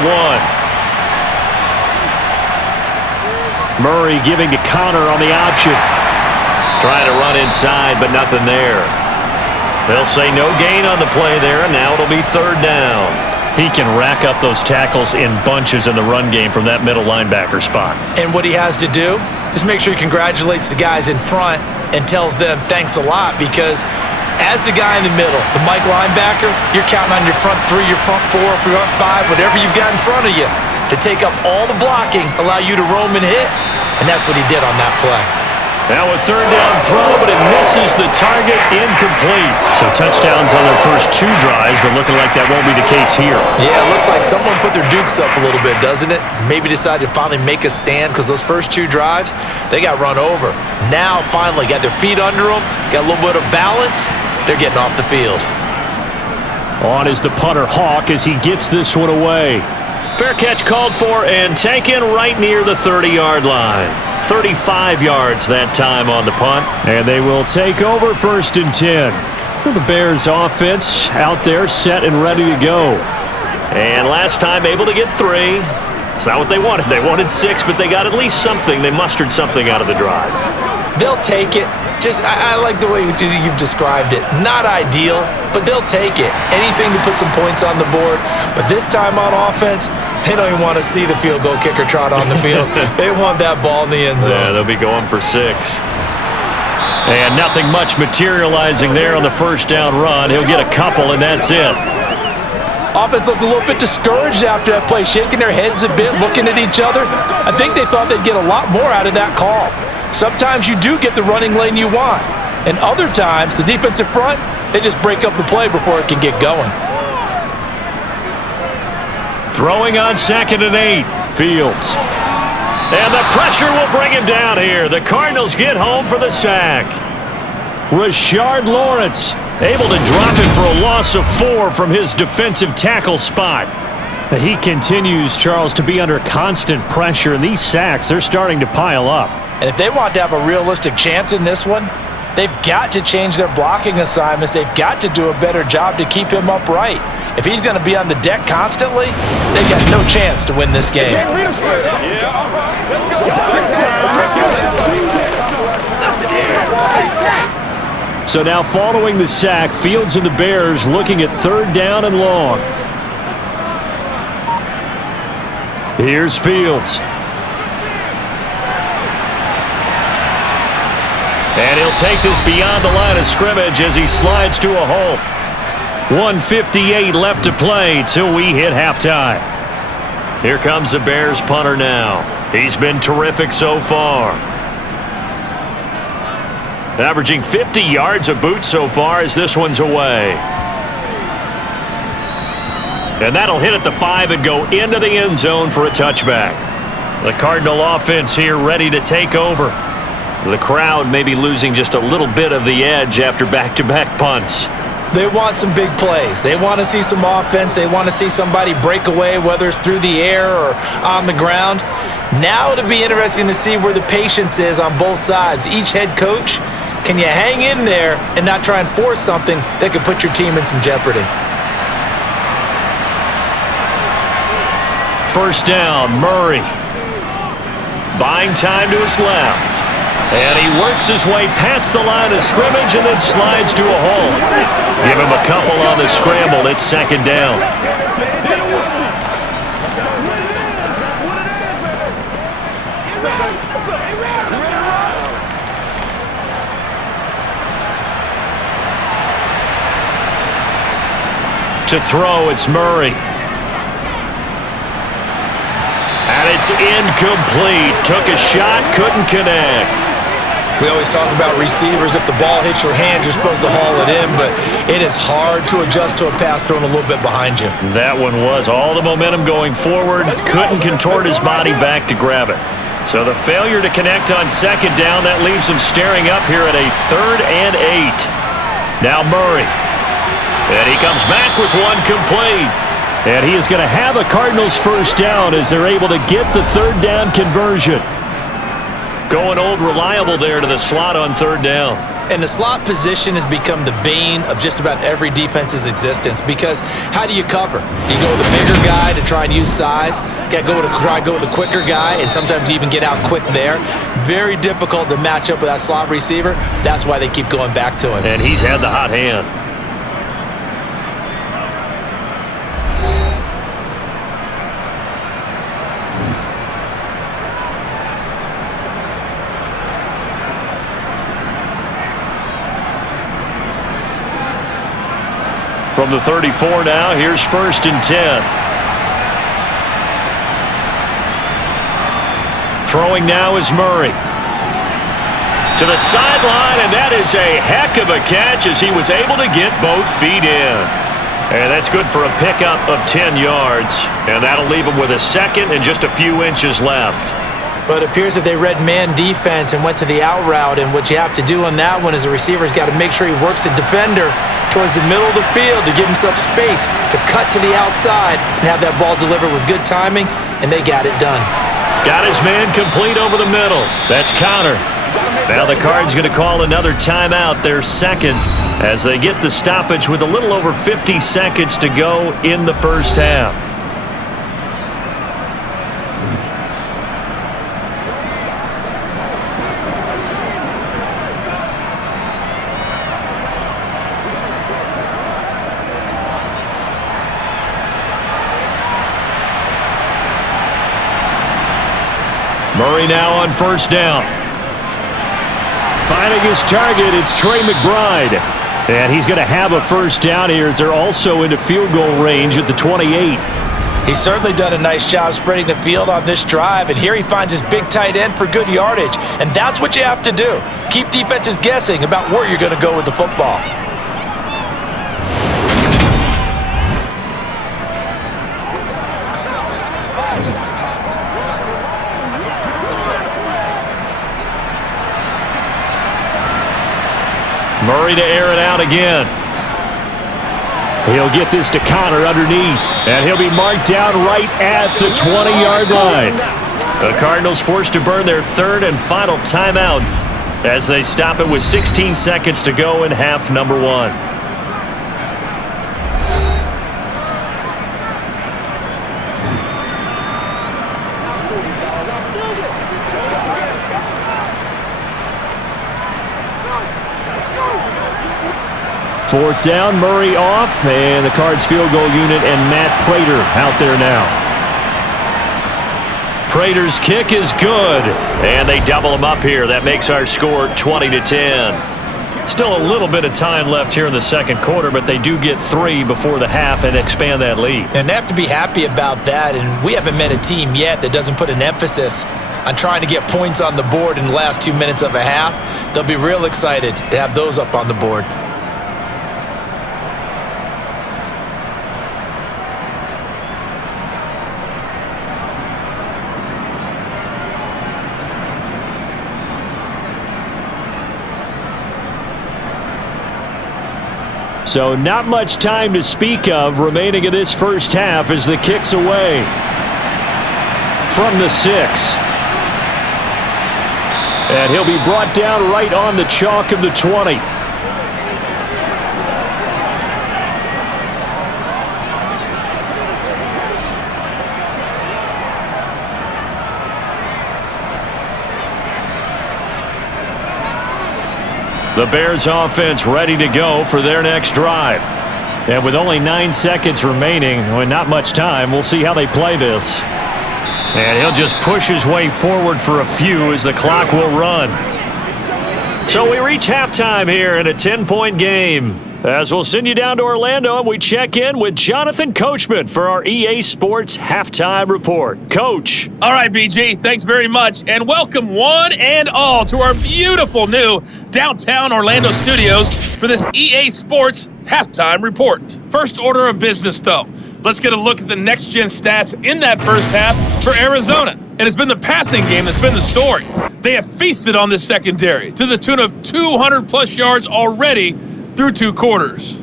Murray giving to Connor on the option. Trying to run inside, but nothing there. They'll say no gain on the play there, and now it'll be 3rd down. He can rack up those tackles in bunches in the run game from that middle linebacker spot. And what he has to do is make sure he congratulates the guys in front and tells them thanks a lot, because as the guy in the middle, the Mike linebacker, you're counting on your front 3, your front 4, front 5, whatever you've got in front of you to take up all the blocking, allow you to roam and hit, and that's what he did on that play. Now a 3rd down throw, but it misses the target, incomplete. So touchdowns on their first 2 drives, but looking like that won't be the case here. Yeah, it looks like someone put their dukes up a little bit, doesn't it? Maybe decided to finally make a stand, because those first 2 drives, they got run over. Now finally got their feet under them, got a little bit of balance. They're getting off the field. On is the punter Hawk as he gets this one away. Fair catch called for and taken right near the 30-yard line. 35 yards that time on the punt. And they will take over 1st and 10. The Bears offense out there set and ready to go. And last time able to get 3. It's not what they wanted. They wanted 6, but they got at least something. They mustered something out of the drive. They'll take it. I like the way you've described it. Not ideal, but they'll take it. Anything to put some points on the board. But this time on offense, they don't even want to see the field goal kicker trot on the field. They want that ball in the end zone. Yeah, they'll be going for 6. And nothing much materializing there on the 1st down run. He'll get a couple, and that's it. Offense looked a little bit discouraged after that play, shaking their heads a bit, looking at each other. I think they thought they'd get a lot more out of that call. Sometimes you do get the running lane you want. And other times, the defensive front, they just break up the play before it can get going. Throwing on 2nd and 8. Fields. And the pressure will bring him down here. The Cardinals get home for the sack. Rashard Lawrence able to drop him for a loss of 4 from his defensive tackle spot. He continues, Charles, to be under constant pressure, and these sacks, they're starting to pile up. And if they want to have a realistic chance in this one, they've got to change their blocking assignments. They've got to do a better job to keep him upright. If he's going to be on the deck constantly, they've got no chance to win this game. So now following the sack, Fields and the Bears looking at 3rd down and long. Here's Fields. And he'll take this beyond the line of scrimmage as he slides to a halt. 1:58 left to play till we hit halftime. Here comes the Bears punter now. He's been terrific so far. Averaging 50 yards a boot so far as this one's away. And that'll hit at the 5 and go into the end zone for a touchback. The Cardinal offense here ready to take over. The crowd may be losing just a little bit of the edge after back-to-back punts. They want some big plays. They want to see some offense. They want to see somebody break away, whether it's through the air or on the ground. Now it'll be interesting to see where the patience is on both sides. Each head coach, can you hang in there and not try and force something that could put your team in some jeopardy? 1st down, Murray. Buying time to his left. And he works his way past the line of scrimmage and then slides to a halt. Give him a couple on the scramble. It's 2nd down. To throw, it's Murray. And it's incomplete. Took a shot, couldn't connect. We always talk about receivers. If the ball hits your hand, you're supposed to haul it in, but it is hard to adjust to a pass thrown a little bit behind you. That one was all the momentum going forward. Couldn't contort his body back to grab it. So the failure to connect on second down, that leaves him staring up here at a 3rd and 8. Now Murray. And he comes back with one complete. And he is going to have a Cardinals first down as they're able to get the 3rd down conversion. Going old reliable there to the slot on 3rd down. And the slot position has become the bane of just about every defense's existence because how do you cover? Do you go with a bigger guy to try and use size? Got to try to go with a quicker guy, and sometimes you even get out quick there. Very difficult to match up with that slot receiver. That's why they keep going back to him. And he's had the hot hand. From the 34 now, here's 1st and 10. Throwing now is Murray. To the sideline, and that is a heck of a catch as he was able to get both feet in. And that's good for a pickup of 10 yards. And that'll leave him with a 2nd and just a few inches left. But it appears that they read man defense and went to the out route, and what you have to do on that one is the receiver's got to make sure he works the defender towards the middle of the field to give himself space to cut to the outside and have that ball delivered with good timing, and they got it done. Got his man complete over the middle. That's Connor. Now the Cards going to call another timeout, their 2nd, as they get the stoppage with a little over 50 seconds to go in the first half. Murray now on 1st down. Finding his target, it's Trey McBride. And he's going to have a first down here as they're also into field goal range at the 28. He's certainly done a nice job spreading the field on this drive, and here he finds his big tight end for good yardage. And that's what you have to do. Keep defenses guessing about where you're going to go with the football. Murray to air it out again. He'll get this to Connor underneath, and he'll be marked down right at the 20-yard line. The Cardinals forced to burn their 3rd and final timeout as they stop it with 16 seconds to go in half number 1. Fourth down, Murray off, and the Cards field goal unit and Matt Prater out there now. Prater's kick is good, and they double him up here. That makes our score 20-10. Still a little bit of time left here in the 2nd quarter, but they do get 3 before the half and expand that lead. And they have to be happy about that, and we haven't met a team yet that doesn't put an emphasis on trying to get points on the board in the last 2 minutes of a half. They'll be real excited to have those up on the board. So not much time to speak of remaining in this first half as the kick's away from the 6. And he'll be brought down right on the chalk of the 20. The Bears offense ready to go for their next drive. And with only 9 seconds remaining, and not much time, we'll see how they play this. And he'll just push his way forward for a few as the clock will run. So we reach halftime here in a 10-point game. As we'll send you down to Orlando, and we check in with Jonathan Coachman for our EA Sports Halftime Report. Coach. All right, BG, thanks very much, and welcome one and all to our beautiful new downtown Orlando studios for this EA Sports Halftime Report. First order of business, though. Let's get a look at the next-gen stats in that first half for Arizona. And it's been the passing game that's been the story. They have feasted on this secondary to the tune of 200-plus yards already through 2 quarters.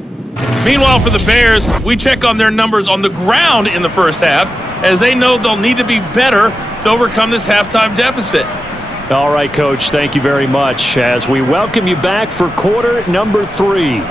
Meanwhile, for the Bears, we check on their numbers on the ground in the first half, as they know they'll need to be better to overcome this halftime deficit. All right, Coach, thank you very much as we welcome you back for quarter number 3.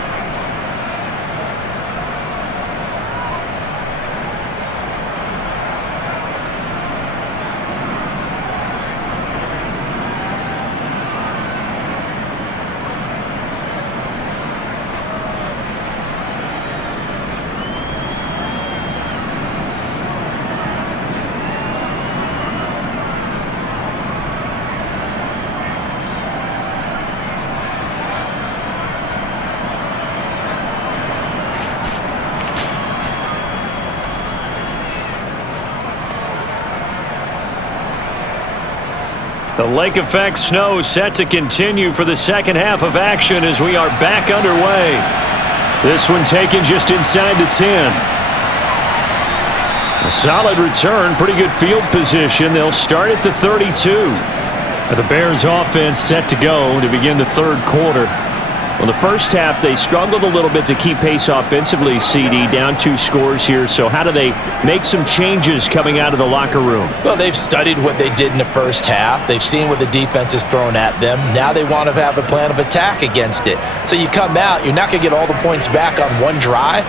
The lake effect snow set to continue for the second half of action as we are back underway. This one taken just inside the 10. A solid return, pretty good field position. They'll start at the 32. The Bears offense set to go to begin the third quarter. Well, the first half, they struggled a little bit to keep pace offensively, CD, down 2 scores here. So how do they make some changes coming out of the locker room? Well, they've studied what they did in the first half. They've seen what the defense has thrown at them. Now they want to have a plan of attack against it. So you come out, you're not going to get all the points back on one drive,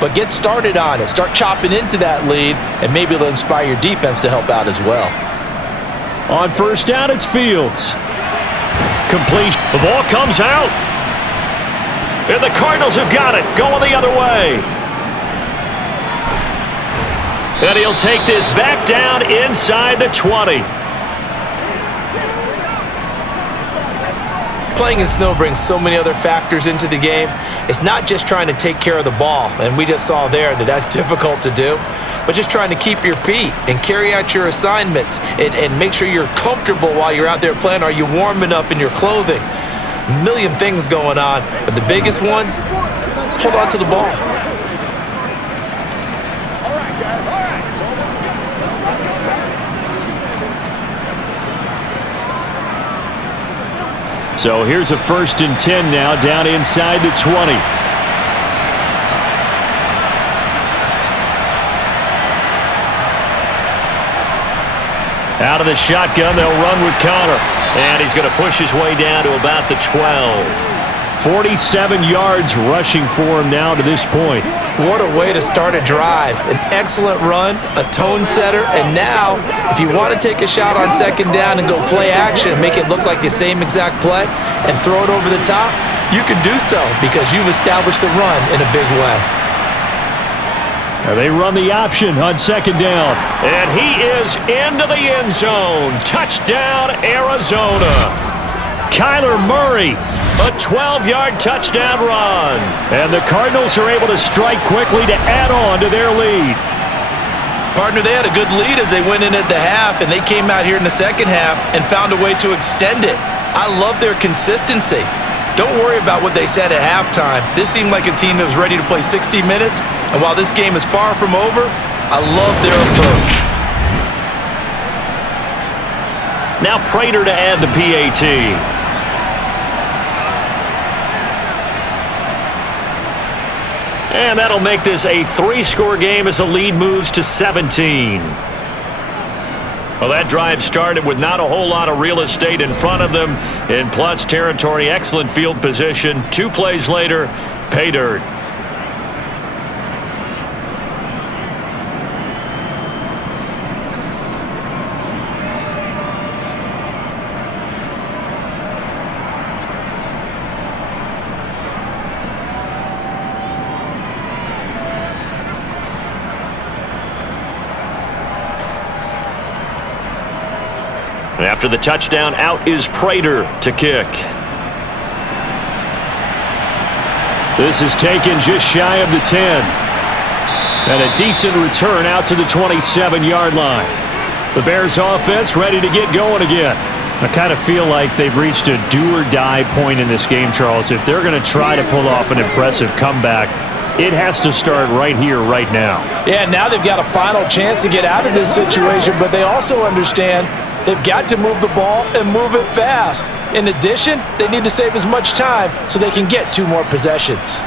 but get started on it. Start chopping into that lead, and maybe it'll inspire your defense to help out as well. On first down, it's Fields. Completion. The ball comes out. And the Cardinals have got it, going the other way. And he'll take this back down inside the 20. Playing in snow brings so many other factors into the game. It's not just trying to take care of the ball, and we just saw there that that's difficult to do, but just trying to keep your feet and carry out your assignments and make sure you're comfortable while you're out there playing. Are you warm enough in your clothing? A million things going on, but the biggest one, hold on to the ball. All right, guys, all right. Let's go back. So here's a 1st and 10 now, down inside the 20. Out of the shotgun, they'll run with Connor. And he's going to push his way down to about the 12. 47 yards rushing for him now to this point. What a way to start a drive. An excellent run, a tone setter, and now, if you want to take a shot on second down and go play action and make it look like the same exact play and throw it over the top, you can do so because you've established the run in a big way. Now they run the option on second down. And he is into the end zone. Touchdown, Arizona. Kyler Murray, a 12-yard touchdown run. And the Cardinals are able to strike quickly to add on to their lead. Partner, they had a good lead as they went in at the half, and they came out here in the second half and found a way to extend it. I love their consistency. Don't worry about what they said at halftime. This seemed like a team that was ready to play 60 minutes, and while this game is far from over, I love their approach. Now Prater to add the PAT. And that'll make this a 3-score game as the lead moves to 17. Well, that drive started with not a whole lot of real estate in front of them in plus territory. Excellent field position. 2 plays later, pay dirt. And after the touchdown, out is Prater to kick. This is taken just shy of the 10. And a decent return out to the 27-yard line. The Bears offense ready to get going again. I kind of feel like they've reached a do-or-die point in this game, Charles. If they're going to try to pull off an impressive comeback, it has to start right here, right now. Yeah, now they've got a final chance to get out of this situation, but they also understand they've got to move the ball and move it fast. In addition, they need to save as much time so they can get 2 more possessions.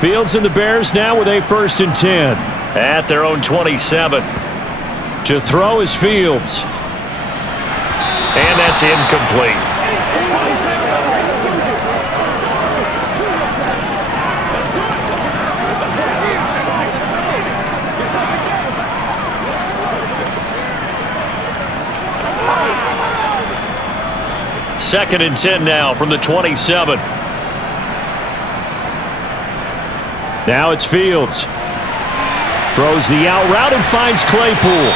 Fields and the Bears now with a 1st and 10. At their own 27. To throw is Fields. And that's incomplete. Second and 10 now from the 27. Now it's Fields. Throws the out route and finds Claypool.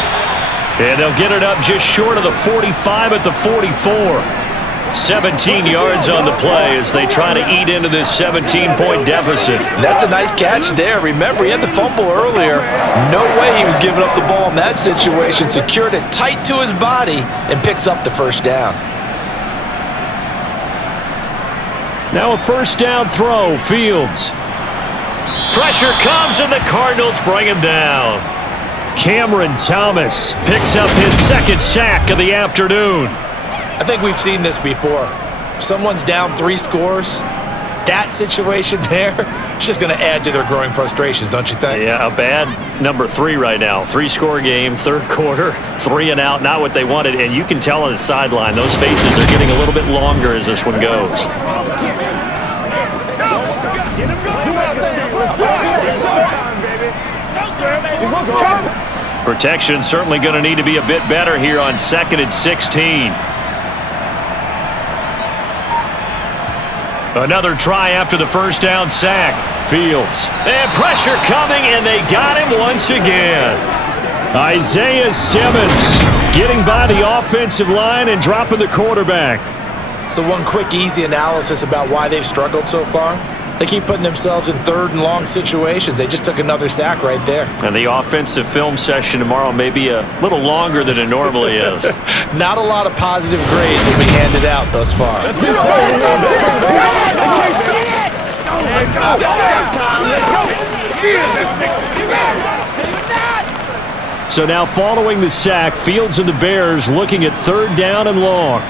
And they'll get it up just short of the 45 at the 44. 17 yards on the play as they try to eat into this 17-point deficit. That's a nice catch there. Remember, he had the fumble earlier. No way he was giving up the ball in that situation. Secured it tight to his body and picks up the first down. Now a first down throw, Fields. Pressure comes and the Cardinals bring him down. Cameron Thomas picks up his 2nd sack of the afternoon. I think we've seen this before. If someone's down 3 scores, that situation there is just going to add to their growing frustrations, don't you think? Yeah, a bad number 3 right now. 3-score game, 3rd quarter, 3 and out, not what they wanted. And you can tell on the sideline, those faces are getting a little bit longer as this one goes. Protection certainly going to need to be a bit better here on 2nd and 16. Another try after the first down sack. Fields. And pressure coming, and they got him once again. Isaiah Simmons getting by the offensive line and dropping the quarterback. So one quick, easy analysis about why they've struggled so far. They keep putting themselves in 3rd and long situations. They just took another sack right there. And the offensive film session tomorrow may be a little longer than it normally is. Not a lot of positive grades will be handed out thus far. So now following the sack, Fields and the Bears looking at 3rd down and long.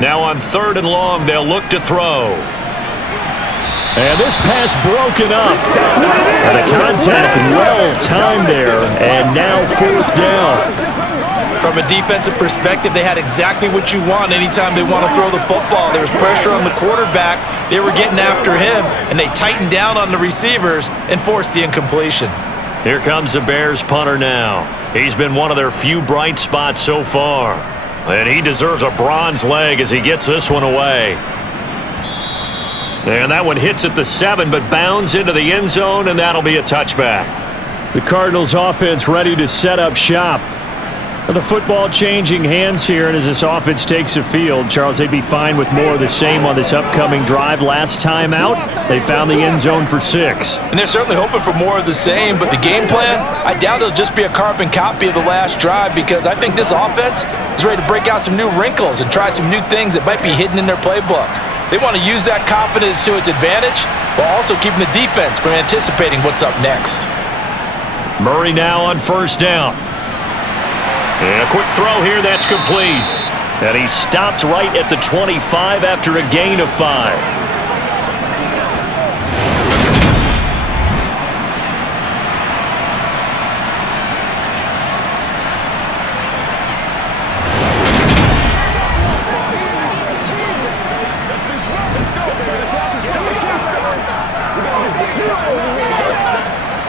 Now on 3rd and long, they'll look to throw. And this pass broken up. And a contact well-timed there. And now 4th down. From a defensive perspective, they had exactly what you want anytime they want to throw the football. There was pressure on the quarterback. They were getting after him, and they tightened down on the receivers and forced the incompletion. Here comes the Bears punter now. He's been one of their few bright spots so far. And he deserves a bronze leg as he gets this one away. And that one hits at the 7, but bounds into the end zone, and that'll be a touchback. The Cardinals offense ready to set up shop. The football changing hands here, and as this offense takes the field, Charles, they'd be fine with more of the same on this upcoming drive. Last time out, they found the end zone for 6. And they're certainly hoping for more of the same, but the game plan, I doubt it'll just be a carbon copy of the last drive, because I think this offense is ready to break out some new wrinkles and try some new things that might be hidden in their playbook. They want to use that confidence to its advantage while also keeping the defense from anticipating what's up next. Murray now on 1st down. And a quick throw here, that's complete. And he stopped right at the 25 after a gain of 5.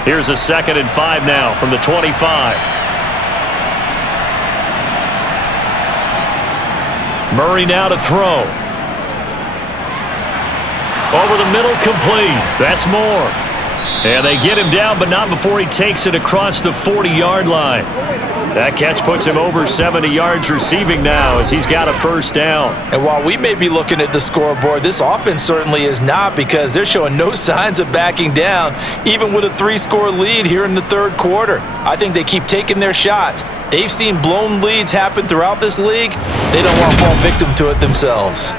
Here's a 2nd and 5 now from the 25. Murray now to throw. Over the middle, complete. That's more. And they get him down, but not before he takes it across the 40-yard line. That catch puts him over 70 yards receiving now as he's got a first down. And while we may be looking at the scoreboard, this offense certainly is not, because they're showing no signs of backing down, even with a 3-score lead here in the third quarter. I think they keep taking their shots. They've seen blown leads happen throughout this league. They don't want to fall victim to it themselves.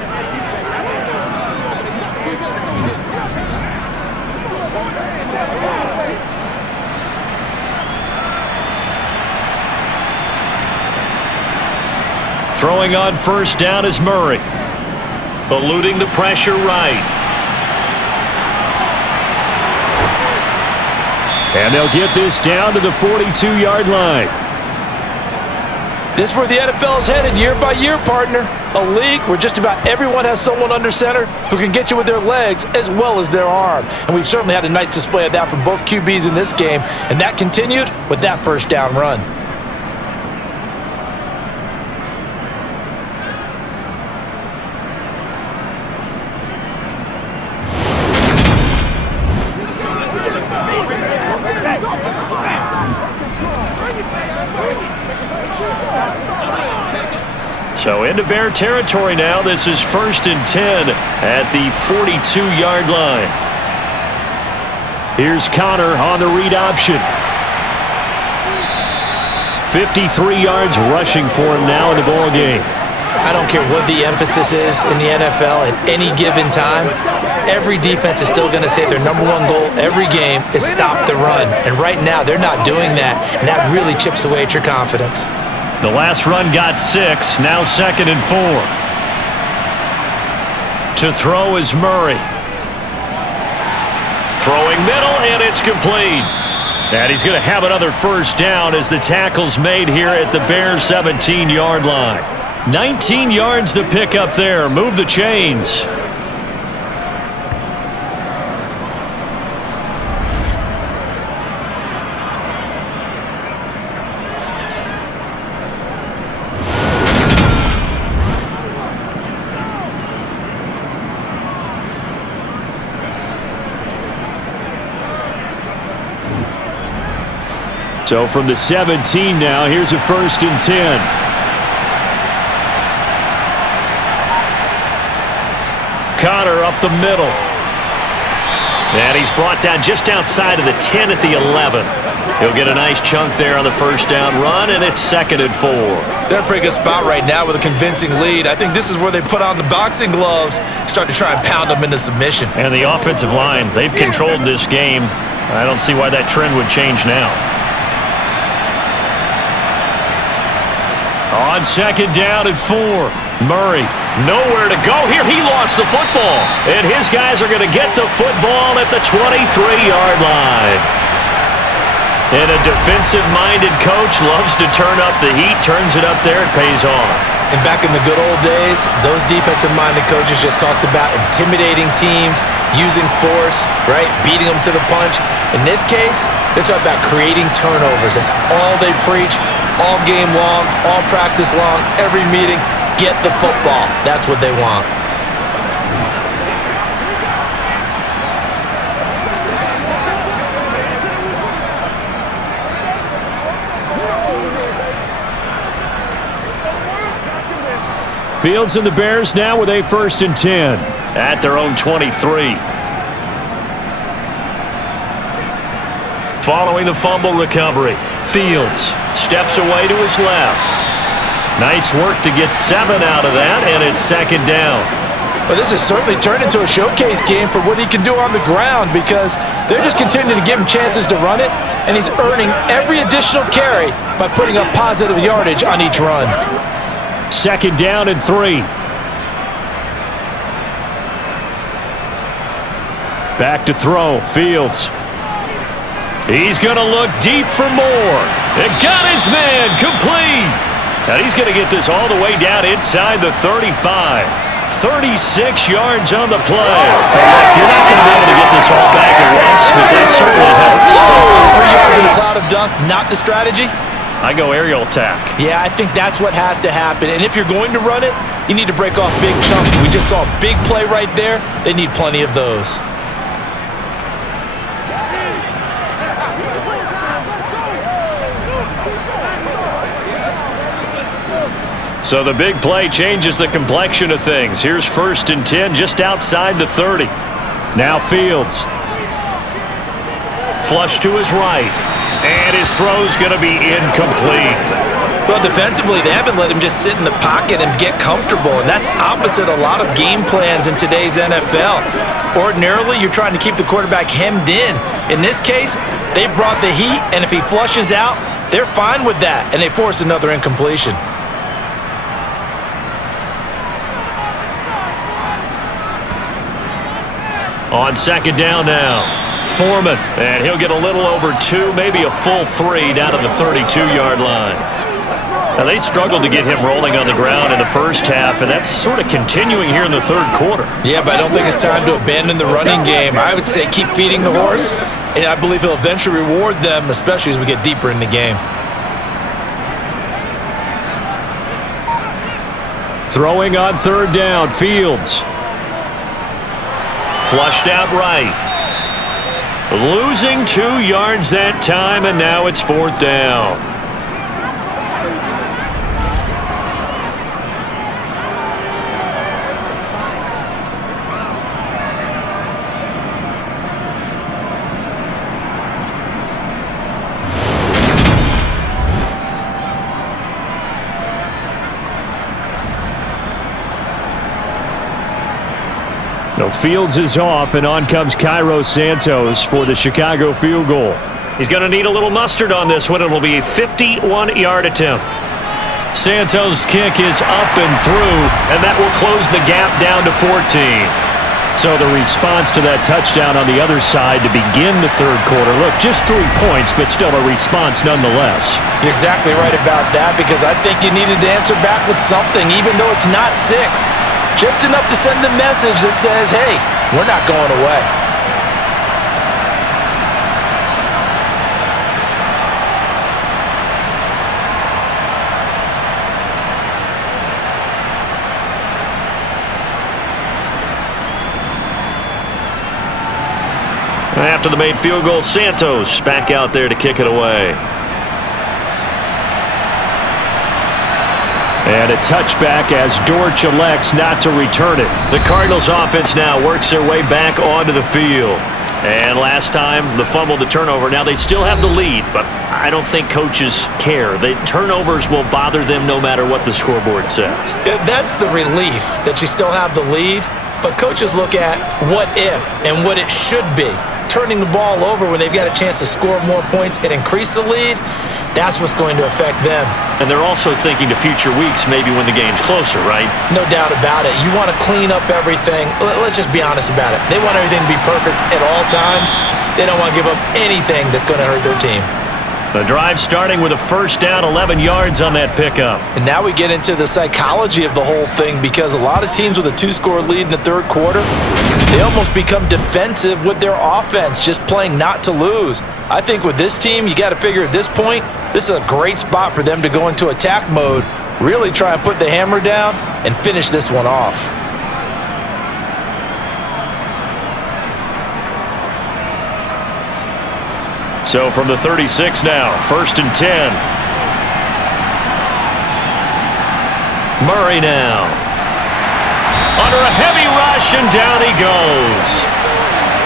Throwing on first down is Murray. Eluding the pressure right. And they'll get this down to the 42-yard line. This is where the NFL is headed year by year, partner. A league where just about everyone has someone under center who can get you with their legs as well as their arm. And we've certainly had a nice display of that from both QBs in this game. And that continued with that first down run. So into Bear territory now. This is 1st and 10 at the 42-yard line. Here's Connor on the read option. 53 yards rushing for him now in the ball game. I don't care what the emphasis is in the NFL at any given time. Every defense is still going to say their number one goal every game is stop the run. And right now, they're not doing that, and that really chips away at your confidence. The last run got 6, now 2nd and 4. To throw is Murray. Throwing middle, and it's complete. And he's going to have another first down as the tackle's made here at the Bears' 17-yard line. 19 yards to pick up there. Move the chains. So from the 17 now, here's a 1st and 10. Connor up the middle. And he's brought down just outside of the 10 at the 11. He'll get a nice chunk there on the first down run, and it's 2nd and 4. They're in a pretty good spot right now with a convincing lead. I think this is where they put on the boxing gloves, start to try and pound them into submission. And the offensive line, they've controlled this game. I don't see why that trend would change now. On 2nd down and 4. Murray, nowhere to go here. He lost the football. And his guys are going to get the football at the 23-yard line. And a defensive-minded coach loves to turn up the heat, turns it up there, it pays off. And back in the good old days, those defensive-minded coaches just talked about intimidating teams, using force, right, beating them to the punch. In this case, they're talking about creating turnovers. That's all they preach, all game long, all practice long, every meeting. Get the football. That's what they want. Fields and the Bears now with a 1st and 10 at their own 23. Following the fumble recovery, Fields steps away to his left. Nice work to get 7 out of that, and it's 2nd down. But this has certainly turned into a showcase game for what he can do on the ground, because they're just continuing to give him chances to run it, and he's earning every additional carry by putting up positive yardage on each run. 2nd down and 3. Back to throw, Fields. He's going to look deep for more. And got his man complete. And he's going to get this all the way down inside the 35. 36 yards on the play. You're not going to be able to get this all back at once, but that certainly helps. 3 yards in a cloud of dust, not the strategy. I go aerial attack. Yeah, I think that's what has to happen. And if you're going to run it, you need to break off big chunks. We just saw a big play right there. They need plenty of those. So the big play changes the complexion of things. Here's 1st and 10 just outside the 30. Now Fields. Flush to his right. And his throw's going to be incomplete. Well, defensively, they haven't let him just sit in the pocket and get comfortable, and that's opposite a lot of game plans in today's NFL. Ordinarily, you're trying to keep the quarterback hemmed in. In this case, they brought the heat, and if he flushes out, they're fine with that, and they force another incompletion. On 2nd down now, Foreman, and he'll get a little over 2, maybe a full 3 down to the 32-yard line. Now, they struggled to get him rolling on the ground in the first half, and that's sort of continuing here in the 3rd quarter. Yeah, but I don't think it's time to abandon the running game. I would say keep feeding the horse, and I believe he'll eventually reward them, especially as we get deeper in the game. Throwing on 3rd down, Fields. Flushed out right. Losing 2 yards that time, and now it's 4th down. No, Fields is off, and on comes Cairo Santos for the Chicago field goal. He's going to need a little mustard on this one. It'll be a 51-yard attempt. Santos' kick is up and through, and that will close the gap down to 14. So the response to that touchdown on the other side to begin the 3rd quarter. Look, just 3 points, but still a response nonetheless. You're exactly right about that, because I think you needed to answer back with something, even though it's not 6. Just enough to send the message that says, hey, we're not going away. After the made field goal, Santos back out there to kick it away. And a touchback as Dortch elects not to return it. The Cardinals offense now works their way back onto the field. And last time, the fumble, the turnover. Now they still have the lead, but I don't think coaches care. The turnovers will bother them no matter what the scoreboard says. Yeah, that's the relief that you still have the lead, but coaches look at what if and what it should be. Turning the ball over when they've got a chance to score more points and increase the lead, that's what's going to affect them. And they're also thinking to future weeks, maybe when the game's closer, right? No doubt about it. You want to clean up everything. Let's just be honest about it. They want everything to be perfect at all times. They don't want to give up anything that's going to hurt their team. The drive starting with a 1st down, 11 yards on that pickup. And now we get into the psychology of the whole thing, because a lot of teams with a 2-score lead in the 3rd quarter, they almost become defensive with their offense, just playing not to lose. I think with this team, you got to figure at this point, this is a great spot for them to go into attack mode, really try and put the hammer down and finish this one off. So from the 36 now, 1st and 10. Murray now. Under a heavy rush, and down he goes.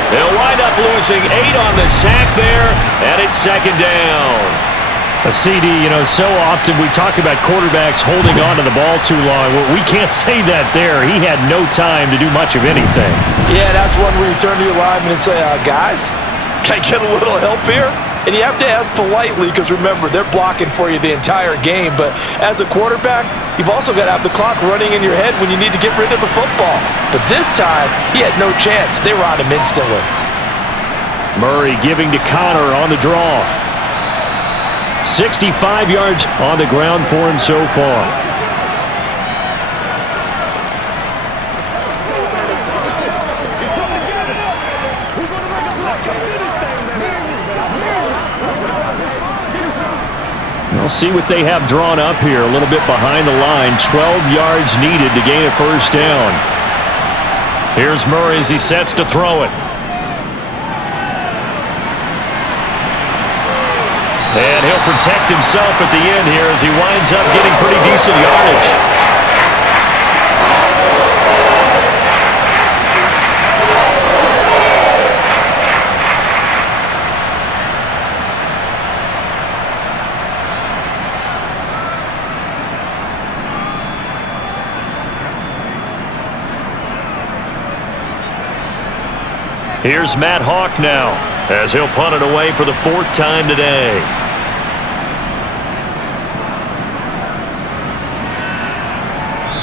They'll wind up losing 8 on the sack there, and it's 2nd down. A CD, so often we talk about quarterbacks holding on to the ball too long. Well, we can't say that there. He had no time to do much of anything. Yeah, that's one where you turn to your lineman and say, guys, can I get a little help here? And you have to ask politely, because remember, they're blocking for you the entire game. But as a quarterback, you've also got to have the clock running in your head when you need to get rid of the football. But this time, he had no chance. They were on him instantly. Murray giving to Connor on the draw. 65 yards on the ground for him so far. We'll see what they have drawn up here. A little bit behind the line. 12 yards needed to gain a 1st down. Here's Murray as he sets to throw it. And he'll protect himself at the end here as he winds up getting pretty decent yardage. Here's Matt Hawk now, as he'll punt it away for the 4th time today.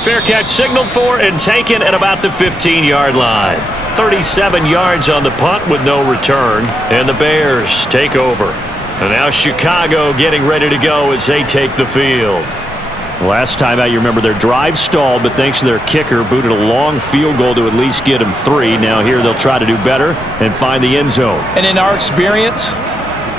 Fair catch signaled for and taken at about the 15-yard line. 37 yards on the punt with no return, and the Bears take over. And now Chicago getting ready to go as they take the field. Last time out, you remember their drive stalled, but thanks to their kicker, booted a long field goal to at least get them 3. Now here they'll try to do better and find the end zone. And in our experience,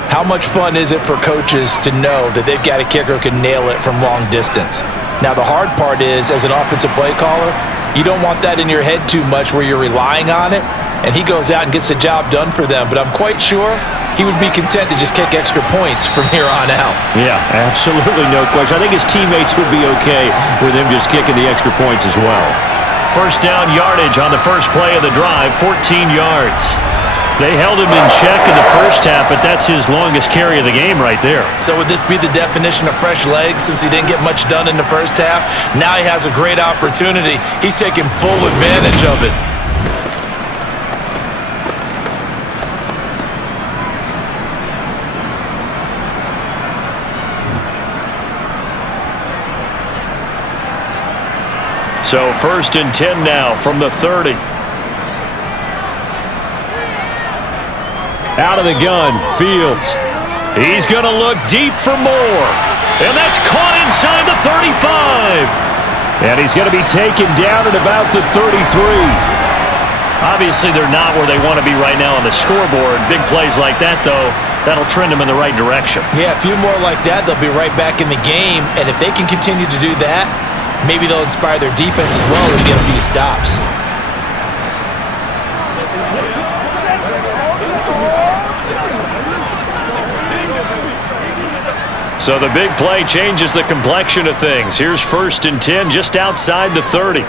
how much fun is it for coaches to know that they've got a kicker who can nail it from long distance? Now the hard part is, as an offensive play caller, you don't want that in your head too much where you're relying on it, and he goes out and gets the job done for them. But I'm quite sure he would be content to just kick extra points from here on out. Yeah, absolutely no question. I think his teammates would be okay with him just kicking the extra points as well. First down yardage on the first play of the drive, 14 yards. They held him in check in the first half, but that's his longest carry of the game right there. So would this be the definition of fresh legs since he didn't get much done in the first half? Now he has a great opportunity. He's taking full advantage of it. So 1st and 10 now from the 30. Out of the gun, Fields. He's going to look deep for more. And that's caught inside the 35. And he's going to be taken down at about the 33. Obviously, they're not where they want to be right now on the scoreboard. Big plays like that, though, that'll trend them in the right direction. Yeah, a few more like that, they'll be right back in the game. And if they can continue to do that, maybe they'll inspire their defense as well and get a few stops. So the big play changes the complexion of things. Here's 1st and 10 just outside the 30.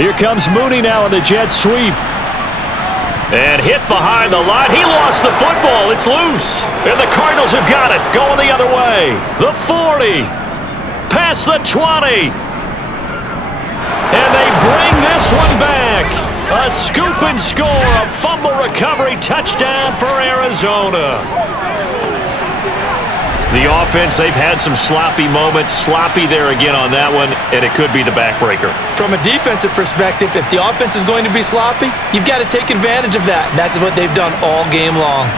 Here comes Mooney now on the jet sweep. And hit behind the line. He lost the football. It's loose. And the Cardinals have got it. Going the other way. The 40. Past the 20. And they bring this one back. A scoop and score. A fumble recovery touchdown for Arizona. The offense, they've had some sloppy moments. Sloppy there again on that one, and it could be the backbreaker. From a defensive perspective, if the offense is going to be sloppy, you've got to take advantage of that. And that's what they've done all game long.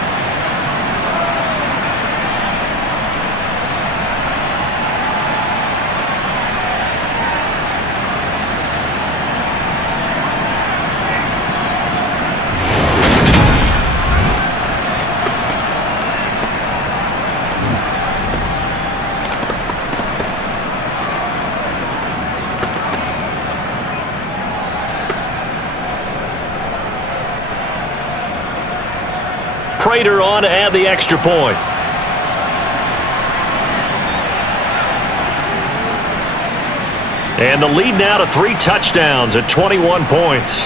Prater on to add the extra point. And the lead now to 3 touchdowns at 21 points.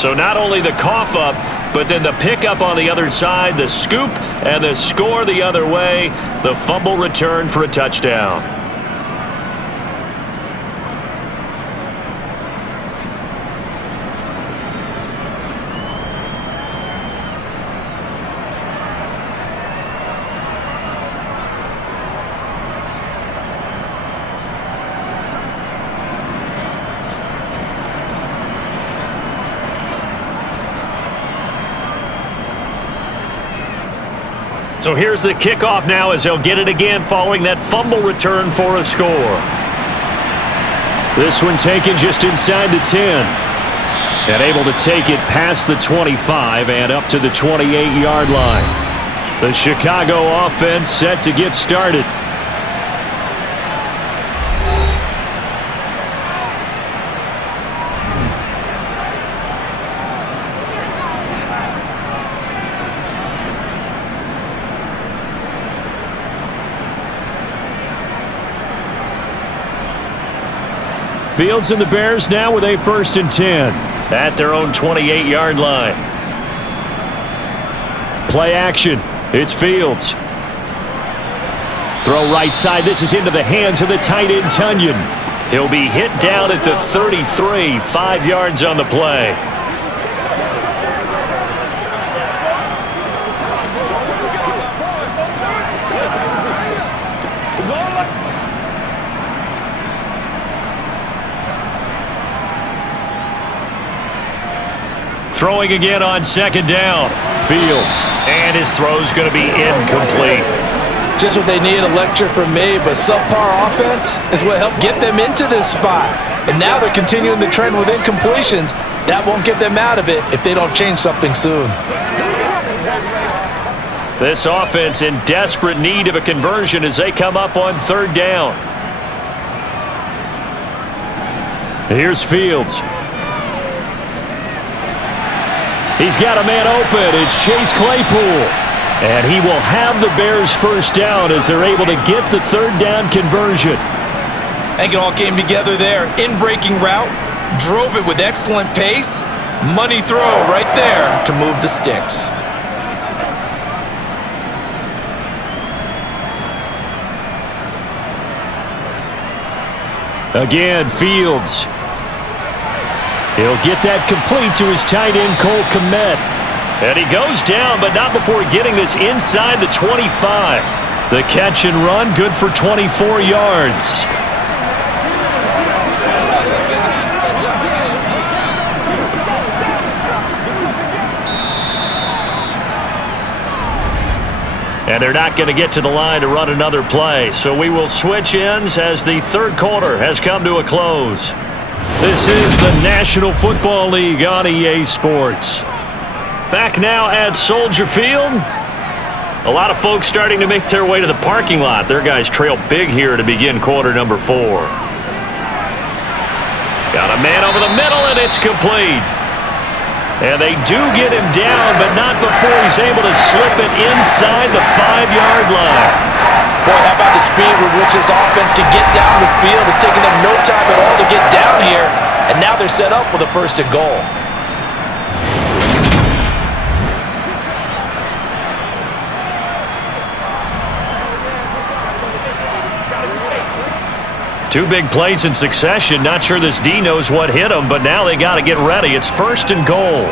So not only the cough up, but then the pickup on the other side, the scoop, and the score the other way, the fumble return for a touchdown. So here's the kickoff now as they'll get it again following that fumble return for a score. This one taken just inside the 10. And able to take it past the 25 and up to the 28-yard line. The Chicago offense set to get started. Fields and the Bears now with a 1st and 10. At their own 28-yard line. Play action. It's Fields. Throw right side. This is into the hands of the tight end, Tunyon. He'll be hit down at the 33, 5 yards on the play. Throwing again on 2nd down. Fields. And his throw's going to be incomplete. Just what they need, a lecture from me, but subpar offense is what helped get them into this spot. And now they're continuing the trend with incompletions. That won't get them out of it if they don't change something soon. This offense in desperate need of a conversion as they come up on 3rd down. Here's Fields. He's got a man open. It's Chase Claypool. And he will have the Bears 1st down as they're able to get the 3rd down conversion. I think it all came together there. In-breaking route, drove it with excellent pace. Money throw right there to move the sticks. Again, Fields. He'll get that complete to his tight end, Cole Kmet. And he goes down, but not before getting this inside the 25. The catch and run, good for 24 yards. And they're not going to get to the line to run another play. So we will switch ends as the 3rd quarter has come to a close. This is the National Football League on EA Sports. Back now at Soldier Field. A lot of folks starting to make their way to the parking lot. Their guys trail big here to begin quarter number 4. Got a man over the middle, and it's complete. And they do get him down, but not before he's able to slip it inside the 5-yard line. Boy, how about the speed with which this offense can get down the field? It's taken them no time at all to get down here, and now they're set up with a 1st and goal. Two big plays in succession. Not sure this D knows what hit him, but now they got to get ready. It's 1st and goal.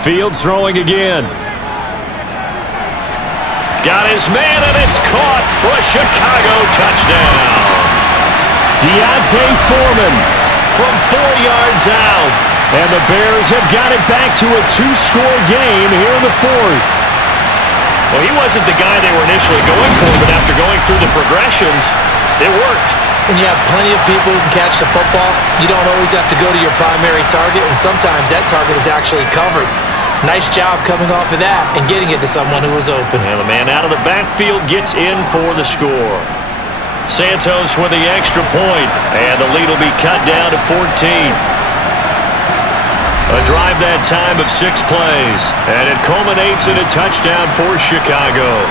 Fields throwing again. Got his man, and it's caught for a Chicago touchdown. Deontay Foreman From 4 yards out. And the Bears have got it back to a 2-score game here in the 4th. Well, he wasn't the guy they were initially going for, but after going through the progressions, it worked. When you have plenty of people who can catch the football, you don't always have to go to your primary target, and sometimes that target is actually covered. Nice job coming off of that and getting it to someone who was open. And the man out of the backfield gets in for the score. Santos with the extra point, and the lead will be cut down to 14. A drive that time of 6 plays, and it culminates in a touchdown for Chicago.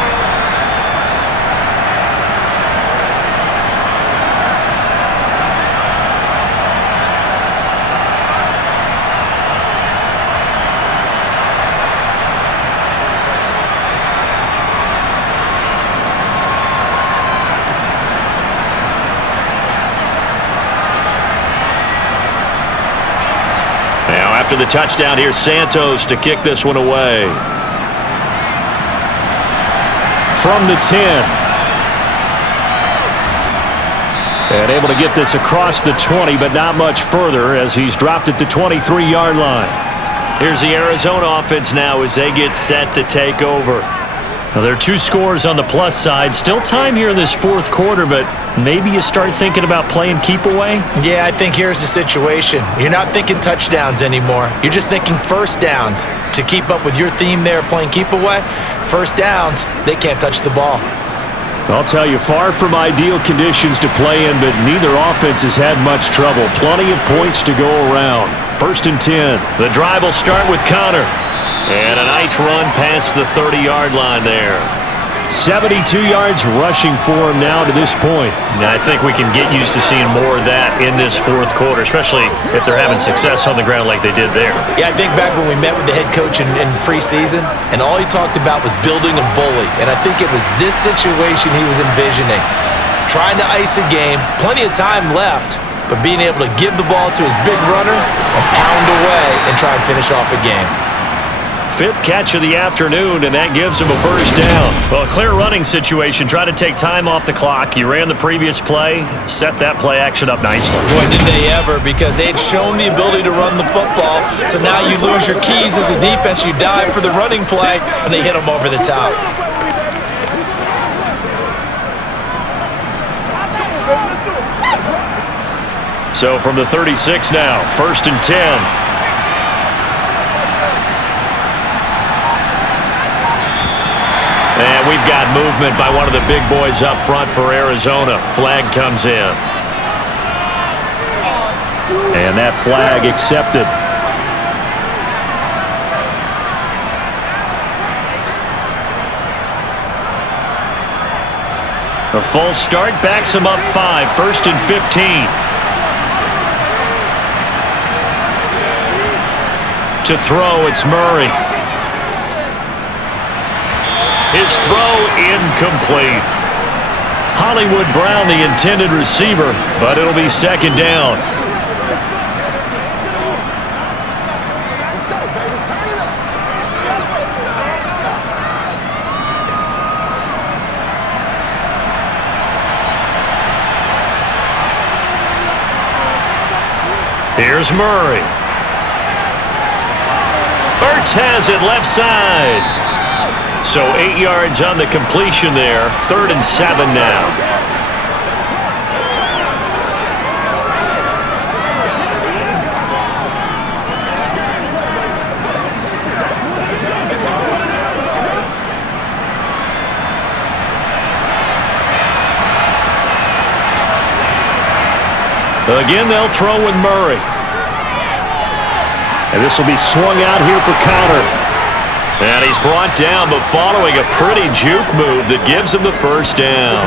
After the touchdown, here's Santos to kick this one away. From the 10. And able to get this across the 20, but not much further as he's dropped it to 23-yard line. Here's the Arizona offense now as they get set to take over. Now, there are 2 scores on the plus side. Still time here in this 4th quarter, but maybe you start thinking about playing keep away? Yeah, I think here's the situation. You're not thinking touchdowns anymore. You're just thinking 1st downs. To keep up with your theme there, playing keep away, 1st downs, they can't touch the ball. I'll tell you, far from ideal conditions to play in, but neither offense has had much trouble. Plenty of points to go around. 1st and 10. The drive will start with Connor. And a nice run past the 30-yard line there. 72 yards rushing for him now to this point. Now, I think we can get used to seeing more of that in this fourth quarter, especially if they're having success on the ground like they did there. Yeah, I think back when we met with the head coach in preseason, and all he talked about was building a bully. And I think it was this situation he was envisioning. Trying to ice a game, plenty of time left, but being able to give the ball to his big runner and pound away and try and finish off a game. Fifth catch of the afternoon, and that gives him a first down. Well, a clear running situation. Try to take time off the clock. You ran the previous play, set that play action up nicely. Boy, did they ever, because they had shown the ability to run the football. So now you lose your keys as a defense. You dive for the running play, and they hit them over the top. So from the 36 now, 1st and 10. And we've got movement by one of the big boys up front for Arizona. Flag comes in. And that flag accepted. A false start backs him up 5, 1st and 15. To throw, it's Murray. His throw incomplete. Hollywood Brown, the intended receiver, but it'll be 2nd down. Let's go, baby. Turn it up. Here's Murray. Ertz has it left side. So 8 yards on the completion there. 3rd and 7 now. Again, they'll throw with Murray. And this will be swung out here for counter. And he's brought down, but following a pretty juke move that gives him the first down.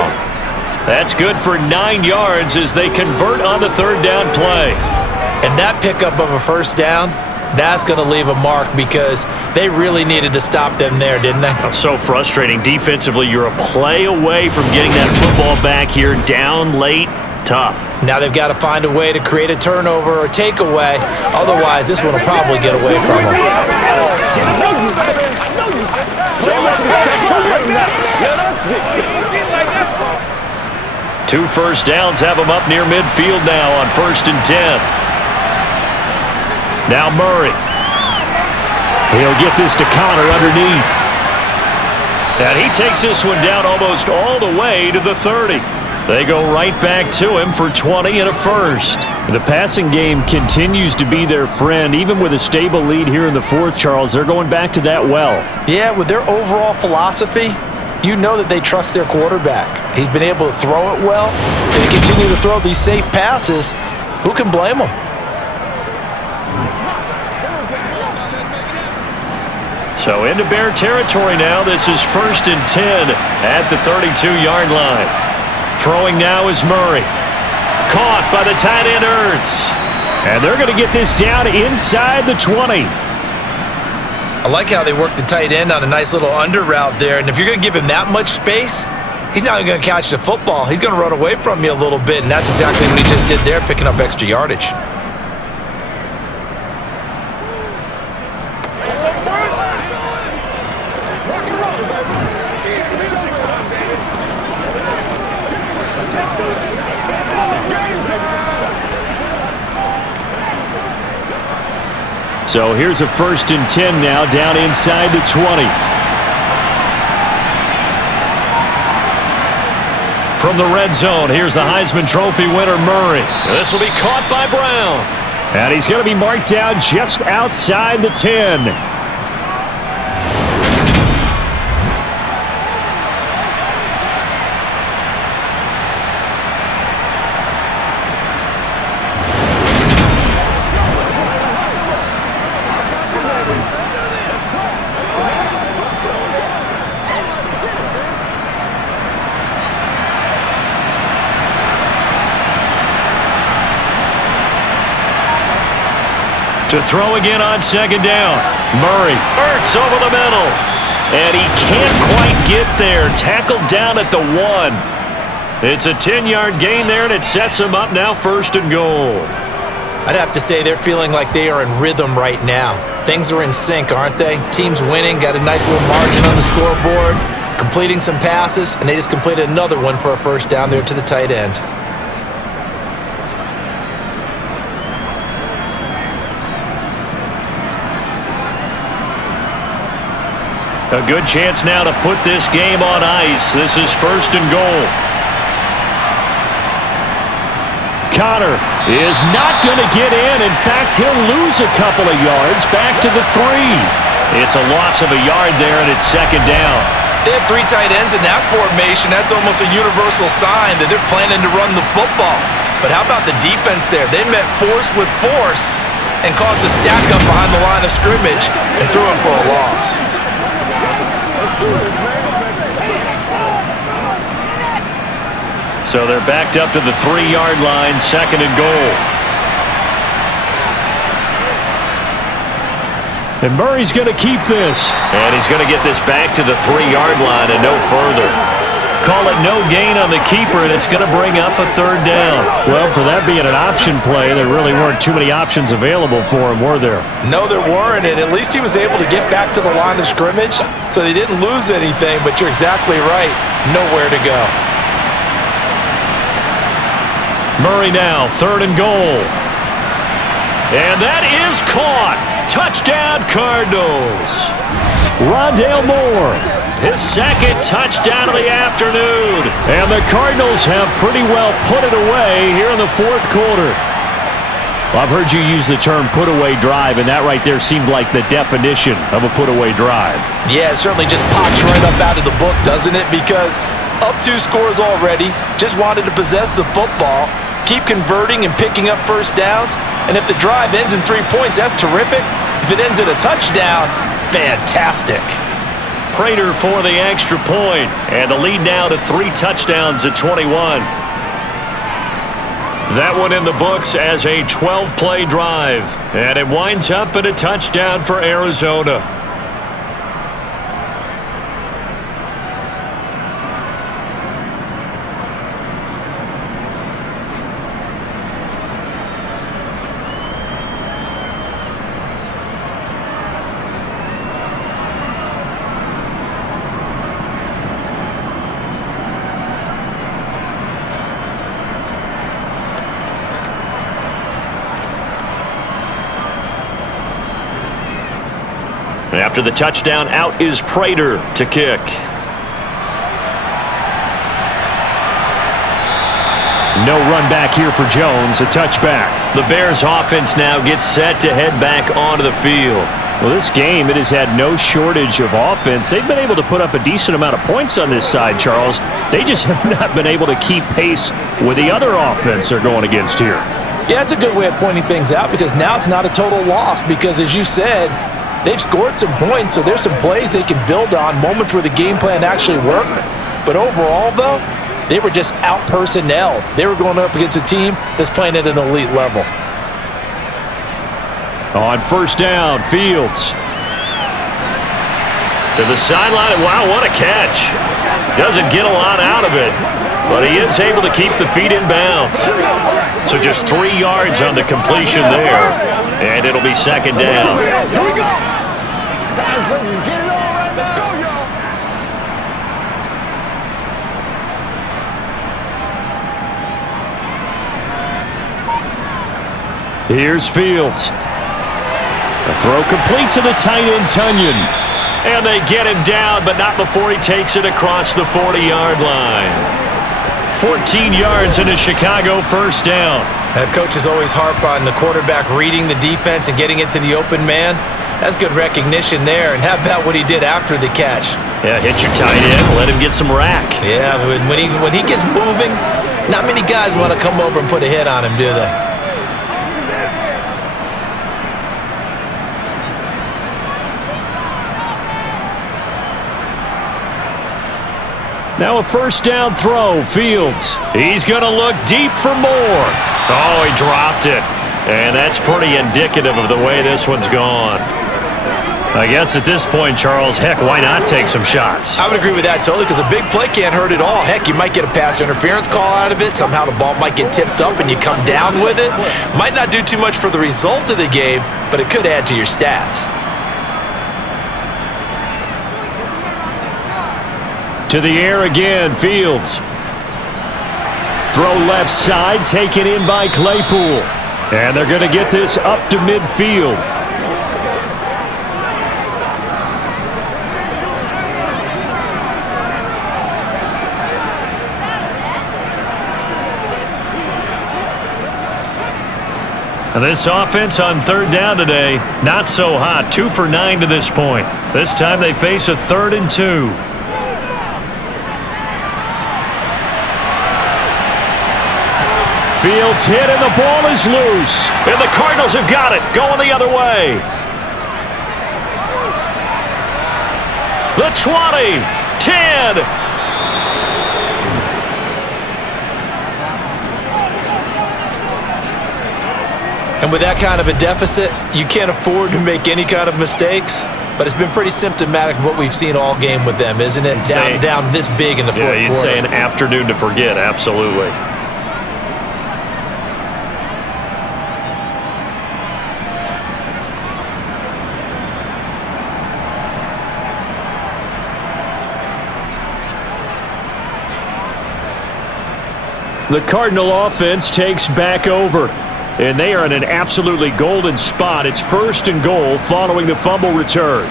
That's good for 9 yards as they convert on the 3rd down play. And that pickup of a first down, that's going to leave a mark because they really needed to stop them there, didn't they? So frustrating. Defensively, you're a play away from getting that football back here down late. Tough. Now they've got to find a way to create a turnover or takeaway. Otherwise, this one will probably get away from them. Two first downs have him up near midfield now on 1st and 10. Now Murray. He'll get this to Connor underneath. And he takes this one down almost all the way to the 30. They go right back to him for 20 and a first. The passing game continues to be their friend. Even with a stable lead here in the 4th, Charles, they're going back to that well. Yeah, with their overall philosophy, you know that they trust their quarterback. He's been able to throw it well. They continue to throw these safe passes. Who can blame them? So into Bear territory now. This is 1st and 10 at the 32-yard line. Throwing now is Murray. Caught by the tight end Ertz. And they're going to get this down inside the 20. I like how they work the tight end on a nice little under route there. And if you're going to give him that much space, he's not going to catch the football. He's going to run away from you a little bit. And that's exactly what he just did there, picking up extra yardage. So here's a 1st and 10 now down inside the 20. From the red zone, here's the Heisman Trophy winner Murray. This will be caught by Brown. And he's going to be marked down just outside the 10. To throw again on second down. Murray, Ertz over the middle. And he can't quite get there. Tackled down at the 1. It's a 10-yard gain there, and it sets him up now 1st and goal. I'd have to say they're feeling like they are in rhythm right now. Things are in sync, aren't they? Team's winning, got a nice little margin on the scoreboard, completing some passes, and they just completed another one for a first down there to the tight end. A good chance now to put this game on ice. This is 1st and goal. Connor is not going to get in. In fact, he'll lose a couple of yards back to the 3. It's a loss of a yard there, and it's 2nd down. They have 3 tight ends in that formation. That's almost a universal sign that they're planning to run the football. But how about the defense there? They met force with force and caused a stack up behind the line of scrimmage and threw him for a loss. So they're backed up to the 3-yard line, 2nd and goal. And Murray's going to keep this. And he's going to get this back to the 3-yard line and no further. Call it no gain on the keeper, and it's going to bring up a 3rd down. Well, for that being an option play, there really weren't too many options available for him, were there? No, there weren't, and at least he was able to get back to the line of scrimmage, so they didn't lose anything, but you're exactly right. Nowhere to go. Murray now, 3rd and goal. And that is caught. Touchdown, Cardinals. Rondale Moore. His 2nd touchdown of the afternoon. And the Cardinals have pretty well put it away here in the 4th quarter. Well, I've heard you use the term put-away drive, and that right there seemed like the definition of a put-away drive. Yeah, it certainly just pops right up out of the book, doesn't it? Because up 2 scores already, just wanted to possess the football, keep converting and picking up first downs, and if the drive ends in 3 points, that's terrific. If it ends in a touchdown, fantastic. Prater for the extra point, and the lead now to 3 touchdowns at 21. That one in the books as a 12-play drive, and it winds up in a touchdown for Arizona. After the touchdown, out is Prater to kick. No run back here for Jones, a touchback. The Bears offense now gets set to head back onto the field. Well, this game, it has had no shortage of offense. They've been able to put up a decent amount of points on this side, Charles. They just have not been able to keep pace with the other offense they're going against here. Yeah, it's a good way of pointing things out because now it's not a total loss because, as you said, they've scored some points, so there's some plays they can build on, moments where the game plan actually worked. But overall, though, they were just out-personnelled. They were going up against a team that's playing at an elite level. On first down, Fields. To the sideline. Wow, what a catch. Doesn't get a lot out of it, but he is able to keep the feet in bounds. So just 3 yards on the completion there, and it'll be 2nd down. Here we go. Guys, ready to get it all right. Let's go, y'all. Here's Fields. A throw complete to the tight end, Tunyon. And they get him down, but not before he takes it across the 40-yard line. 14 yards and a Chicago first down. Coaches always harp on the quarterback reading the defense and getting it to the open man. That's good recognition there. And how about what he did after the catch? Yeah, hit your tight end, let him get some rack. Yeah, when he gets moving, not many guys want to come over and put a hit on him, do they? Now a first down throw, Fields. He's going to look deep for more. Oh, he dropped it. And that's pretty indicative of the way this one's gone. I guess at this point, Charles, heck, why not take some shots? I would agree with that totally, because a big play can't hurt at all. Heck, you might get a pass interference call out of it. Somehow the ball might get tipped up and you come down with it. Might not do too much for the result of the game, but it could add to your stats. To the air again, Fields. Throw left side, taken in by Claypool. And they're going to get this up to midfield. And this offense on third down today, not so hot. 2 for 9 to this point. This time they face a 3rd and 2. Fields hit and the ball is loose. And the Cardinals have got it, going the other way. The 20, 10. And with that kind of a deficit, you can't afford to make any kind of mistakes. But it's been pretty symptomatic of what we've seen all game with them, isn't it? Down this big in the fourth quarter. Yeah, you'd say an afternoon to forget, absolutely. The Cardinal offense takes back over. And they are in an absolutely golden spot. It's 1st and goal following the fumble return.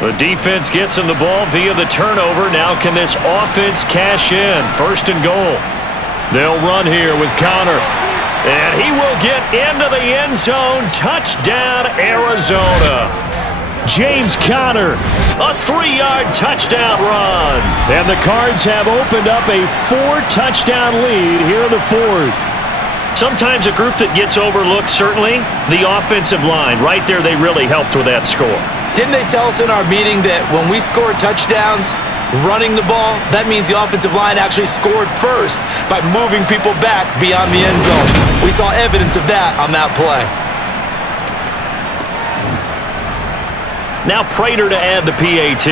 The defense gets him the ball via the turnover. Now can this offense cash in? 1st and goal. They'll run here with Connor. And he will get into the end zone. Touchdown, Arizona. James Conner, a 3-yard touchdown run. And the Cards have opened up a 4-touchdown lead here in the 4th. Sometimes a group that gets overlooked, certainly, the offensive line. Right there, they really helped with that score. Didn't they tell us in our meeting that when we score touchdowns, running the ball, that means the offensive line actually scored first by moving people back beyond the end zone. We saw evidence of that on that play. Now Prater to add the PAT.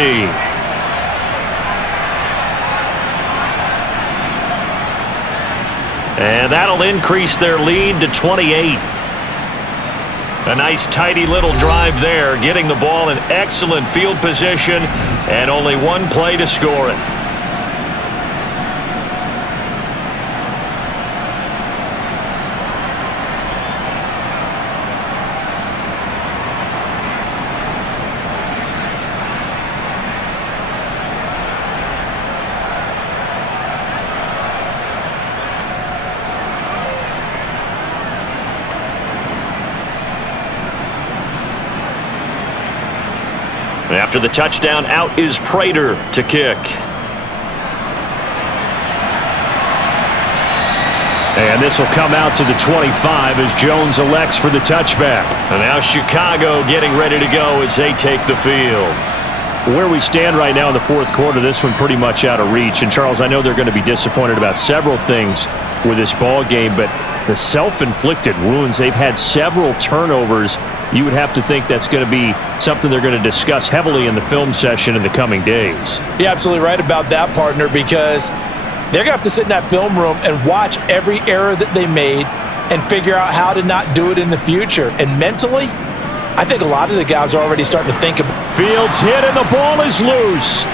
And that'll increase their lead to 28. A nice tidy little drive there, getting the ball in excellent field position and only one play to score it. After the touchdown, out is Prater to kick. And this will come out to the 25 as Jones elects for the touchback. And now Chicago getting ready to go as they take the field. Where we stand right now in the 4th quarter, this one pretty much out of reach. And Charles, I know they're going to be disappointed about several things with this ball game, but the self-inflicted wounds, they've had several turnovers. You would have to think that's going to be something they're going to discuss heavily in the film session in the coming days. You're absolutely right about that, partner, because they're going to have to sit in that film room and watch every error that they made and figure out how to not do it in the future. And mentally, I think a lot of the guys are already starting to think about it. Fields hit and the ball is loose.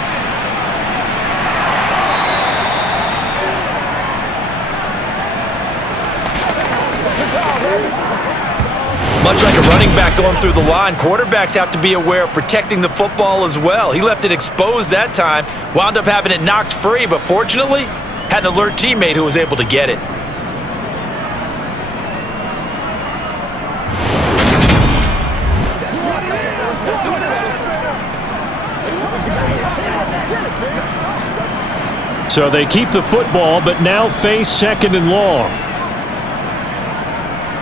Much like a running back going through the line, quarterbacks have to be aware of protecting the football as well. He left it exposed that time, wound up having it knocked free, but fortunately, had an alert teammate who was able to get it. So they keep the football, but now face 2nd and long.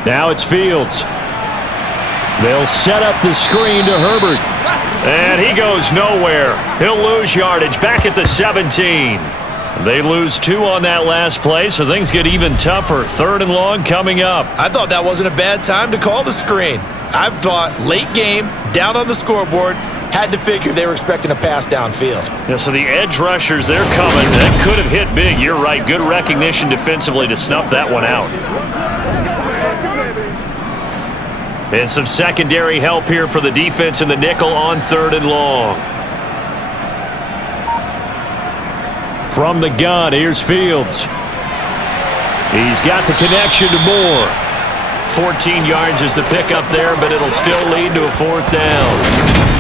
Now it's Fields. They'll set up the screen to Herbert. And he goes nowhere. He'll lose yardage back at the 17. They lose 2 on that last play, so things get even tougher. 3rd and long coming up. I thought that wasn't a bad time to call the screen. I thought late game, down on the scoreboard, had to figure they were expecting a pass downfield. Yeah, so the edge rushers, they're coming. That could have hit big. You're right. Good recognition defensively to snuff that one out. And some secondary help here for the defense in the nickel on 3rd and long. From the gun, here's Fields. He's got the connection to Moore. 14 yards is the pickup there, but it'll still lead to a 4th down.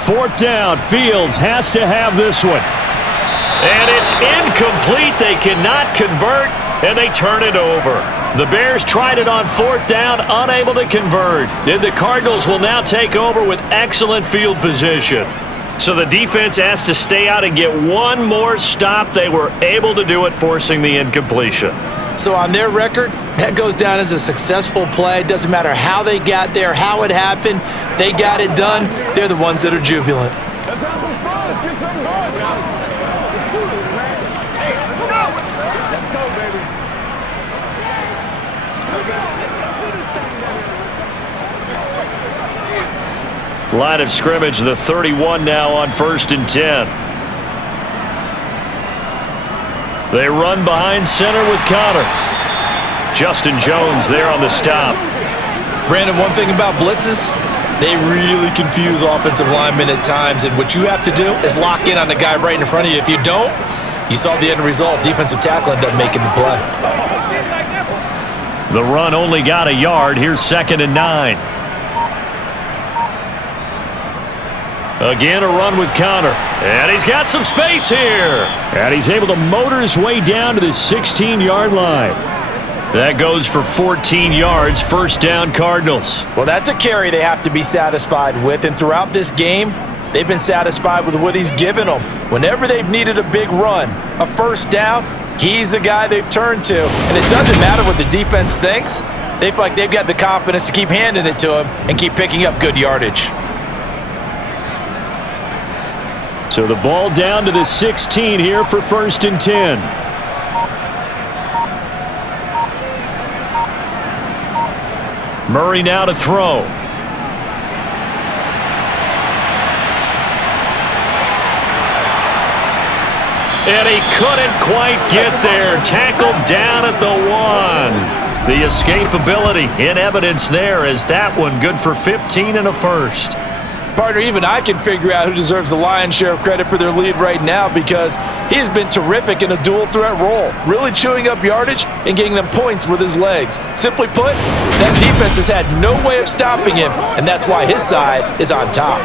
Fourth down. Fields has to have this one. And it's incomplete. They cannot convert, and they turn it over. The Bears tried it on 4th down, unable to convert. Then the Cardinals will now take over with excellent field position. So the defense has to stay out and get one more stop. They were able to do it, forcing the incompletion. So on their record, that goes down as a successful play. Doesn't matter how they got there, how it happened. They got it done. They're the ones that are jubilant. Let's have some fun. Let's get something going now. Let's do this, man. Hey, let's go. Let's go, baby. Let's go. Let's go do this thing. Line of scrimmage, the 31 now on 1st and 10. They run behind center with Connor. Justin Jones there on the stop. Brandon, one thing about blitzes, they really confuse offensive linemen at times, and what you have to do is lock in on the guy right in front of you. If you don't, you saw the end result. Defensive tackle ended up making the play. The run only got a yard. Here's 2nd and 9. Again, a run with Connor. And he's got some space here. And he's able to motor his way down to the 16-yard line. That goes for 14 yards. 1st down, Cardinals. Well, that's a carry they have to be satisfied with. And throughout this game, they've been satisfied with what he's given them. Whenever they've needed a big run, a 1st down, he's the guy they've turned to. And it doesn't matter what the defense thinks. They feel like they've got the confidence to keep handing it to him and keep picking up good yardage. So the ball down to the 16 here for 1st and 10. Murray now to throw. And he couldn't quite get there. Tackled down at the 1. The escapability in evidence there as that one good for 15 and a 1st. Partner, even I can figure out who deserves the lion's share of credit for their lead right now because he has been terrific in a dual threat role, really chewing up yardage and getting them points with his legs. Simply put, that defense has had no way of stopping him, and that's why his side is on top.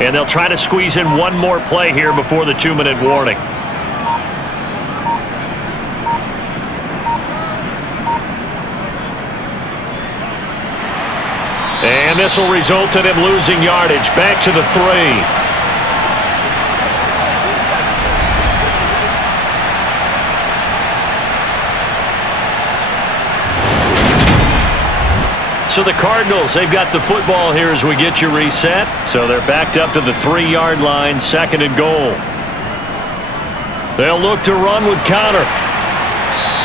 And they'll try to squeeze in one more play here before the 2-minute warning. And this will result in him losing yardage. Back to the 3. So the Cardinals, they've got the football here as we get you reset. So they're backed up to the 3-yard line, 2nd and goal. They'll look to run with Connor.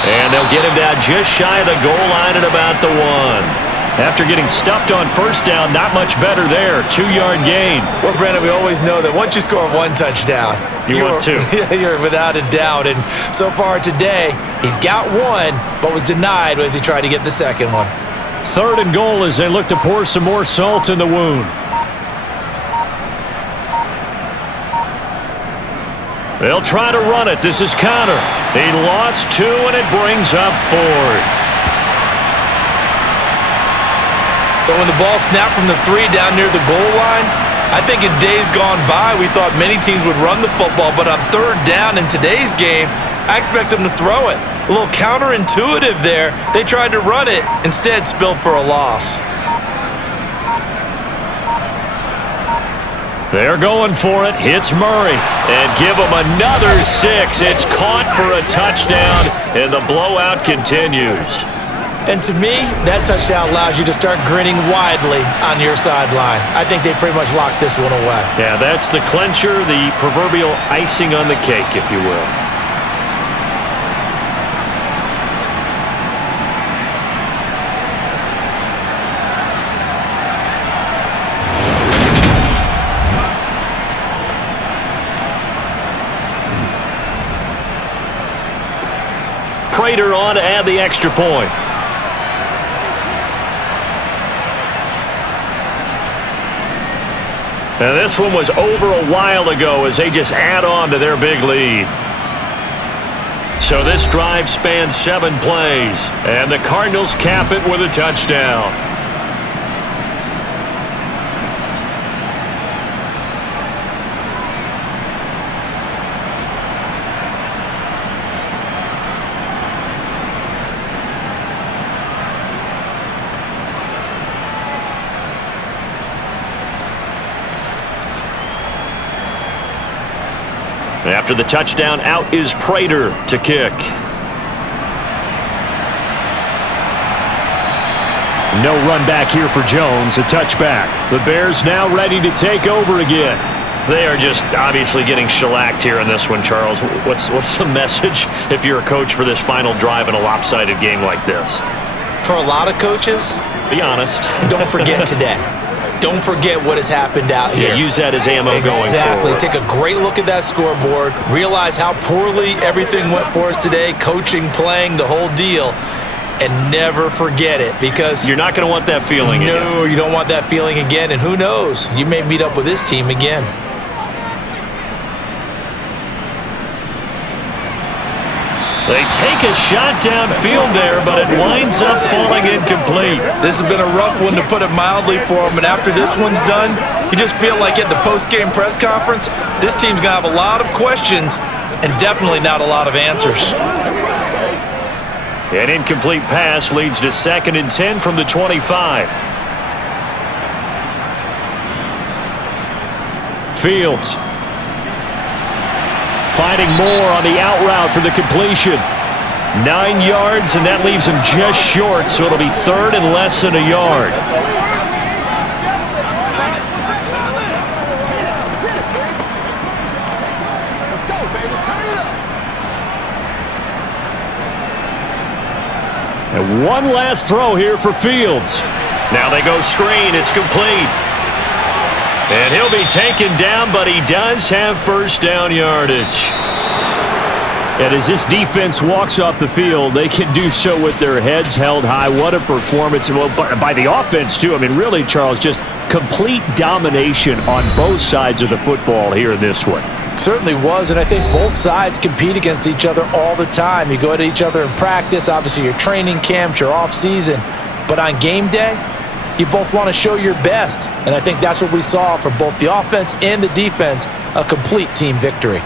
And they'll get him down just shy of the goal line at about the 1. After getting stuffed on 1st down, not much better there. 2-yard gain. Well, Brandon, we always know that once you score 1 touchdown, you want 2. You're without a doubt. And so far today, he's got 1, but was denied as he tried to get the 2nd one. 3rd and goal as they look to pour some more salt in the wound. They'll try to run it. This is Connor. He lost 2, and it brings up 4th. But when the ball snapped from the 3 down near the goal line, I think in days gone by, we thought many teams would run the football, but on 3rd down in today's game, I expect them to throw it. A little counterintuitive there. They tried to run it, instead spilled for a loss. They're going for it. Hits Murray. And give him another 6. It's caught for a touchdown, and the blowout continues. And to me, that touchdown allows you to start grinning widely on your sideline. I think they pretty much locked this one away. Yeah, that's the clincher, the proverbial icing on the cake, if you will. Prater on to add the extra point. And this one was over a while ago as they just add on to their big lead. So this drive spans 7 plays, and the Cardinals cap it with a touchdown. After the touchdown, out is Prater to kick. No run back here for Jones, a touchback. The Bears now ready to take over again. They are just obviously getting shellacked here in this one, Charles. What's the message if you're a coach for this final drive in a lopsided game like this? For a lot of coaches, be honest. Don't forget today. Don't forget what has happened out here. Yeah, use that as ammo going forward. Exactly. Take a great look at that scoreboard. Realize how poorly everything went for us today, coaching, playing, the whole deal. And never forget it, because you're not going to want that feeling again. No, you don't want that feeling again. And who knows? You may meet up with this team again. They take a shot downfield there, but it winds up falling incomplete. This has been a rough one, to put it mildly, for them. And after this one's done, you just feel like at the post-game press conference, this team's going to have a lot of questions and definitely not a lot of answers. An incomplete pass leads to 2nd and 10 from the 25. Fields finding Moore on the out route for the completion. 9 yards, and that leaves him just short, so it'll be 3rd and less than a yard. Let's go, baby. Turn it up. And one last throw here for Fields. Now they go screen. It's complete. And he'll be taken down, but he does have 1st down yardage. And as this defense walks off the field, they can do so with their heads held high. What a performance. Well, by the offense, too. I mean, really, Charles, just complete domination on both sides of the football here in this one. Certainly was, and I think both sides compete against each other all the time. You go at each other in practice, obviously your training camps, your off-season. But on game day, you both want to show your best. And I think that's what we saw from both the offense and the defense, a complete team victory.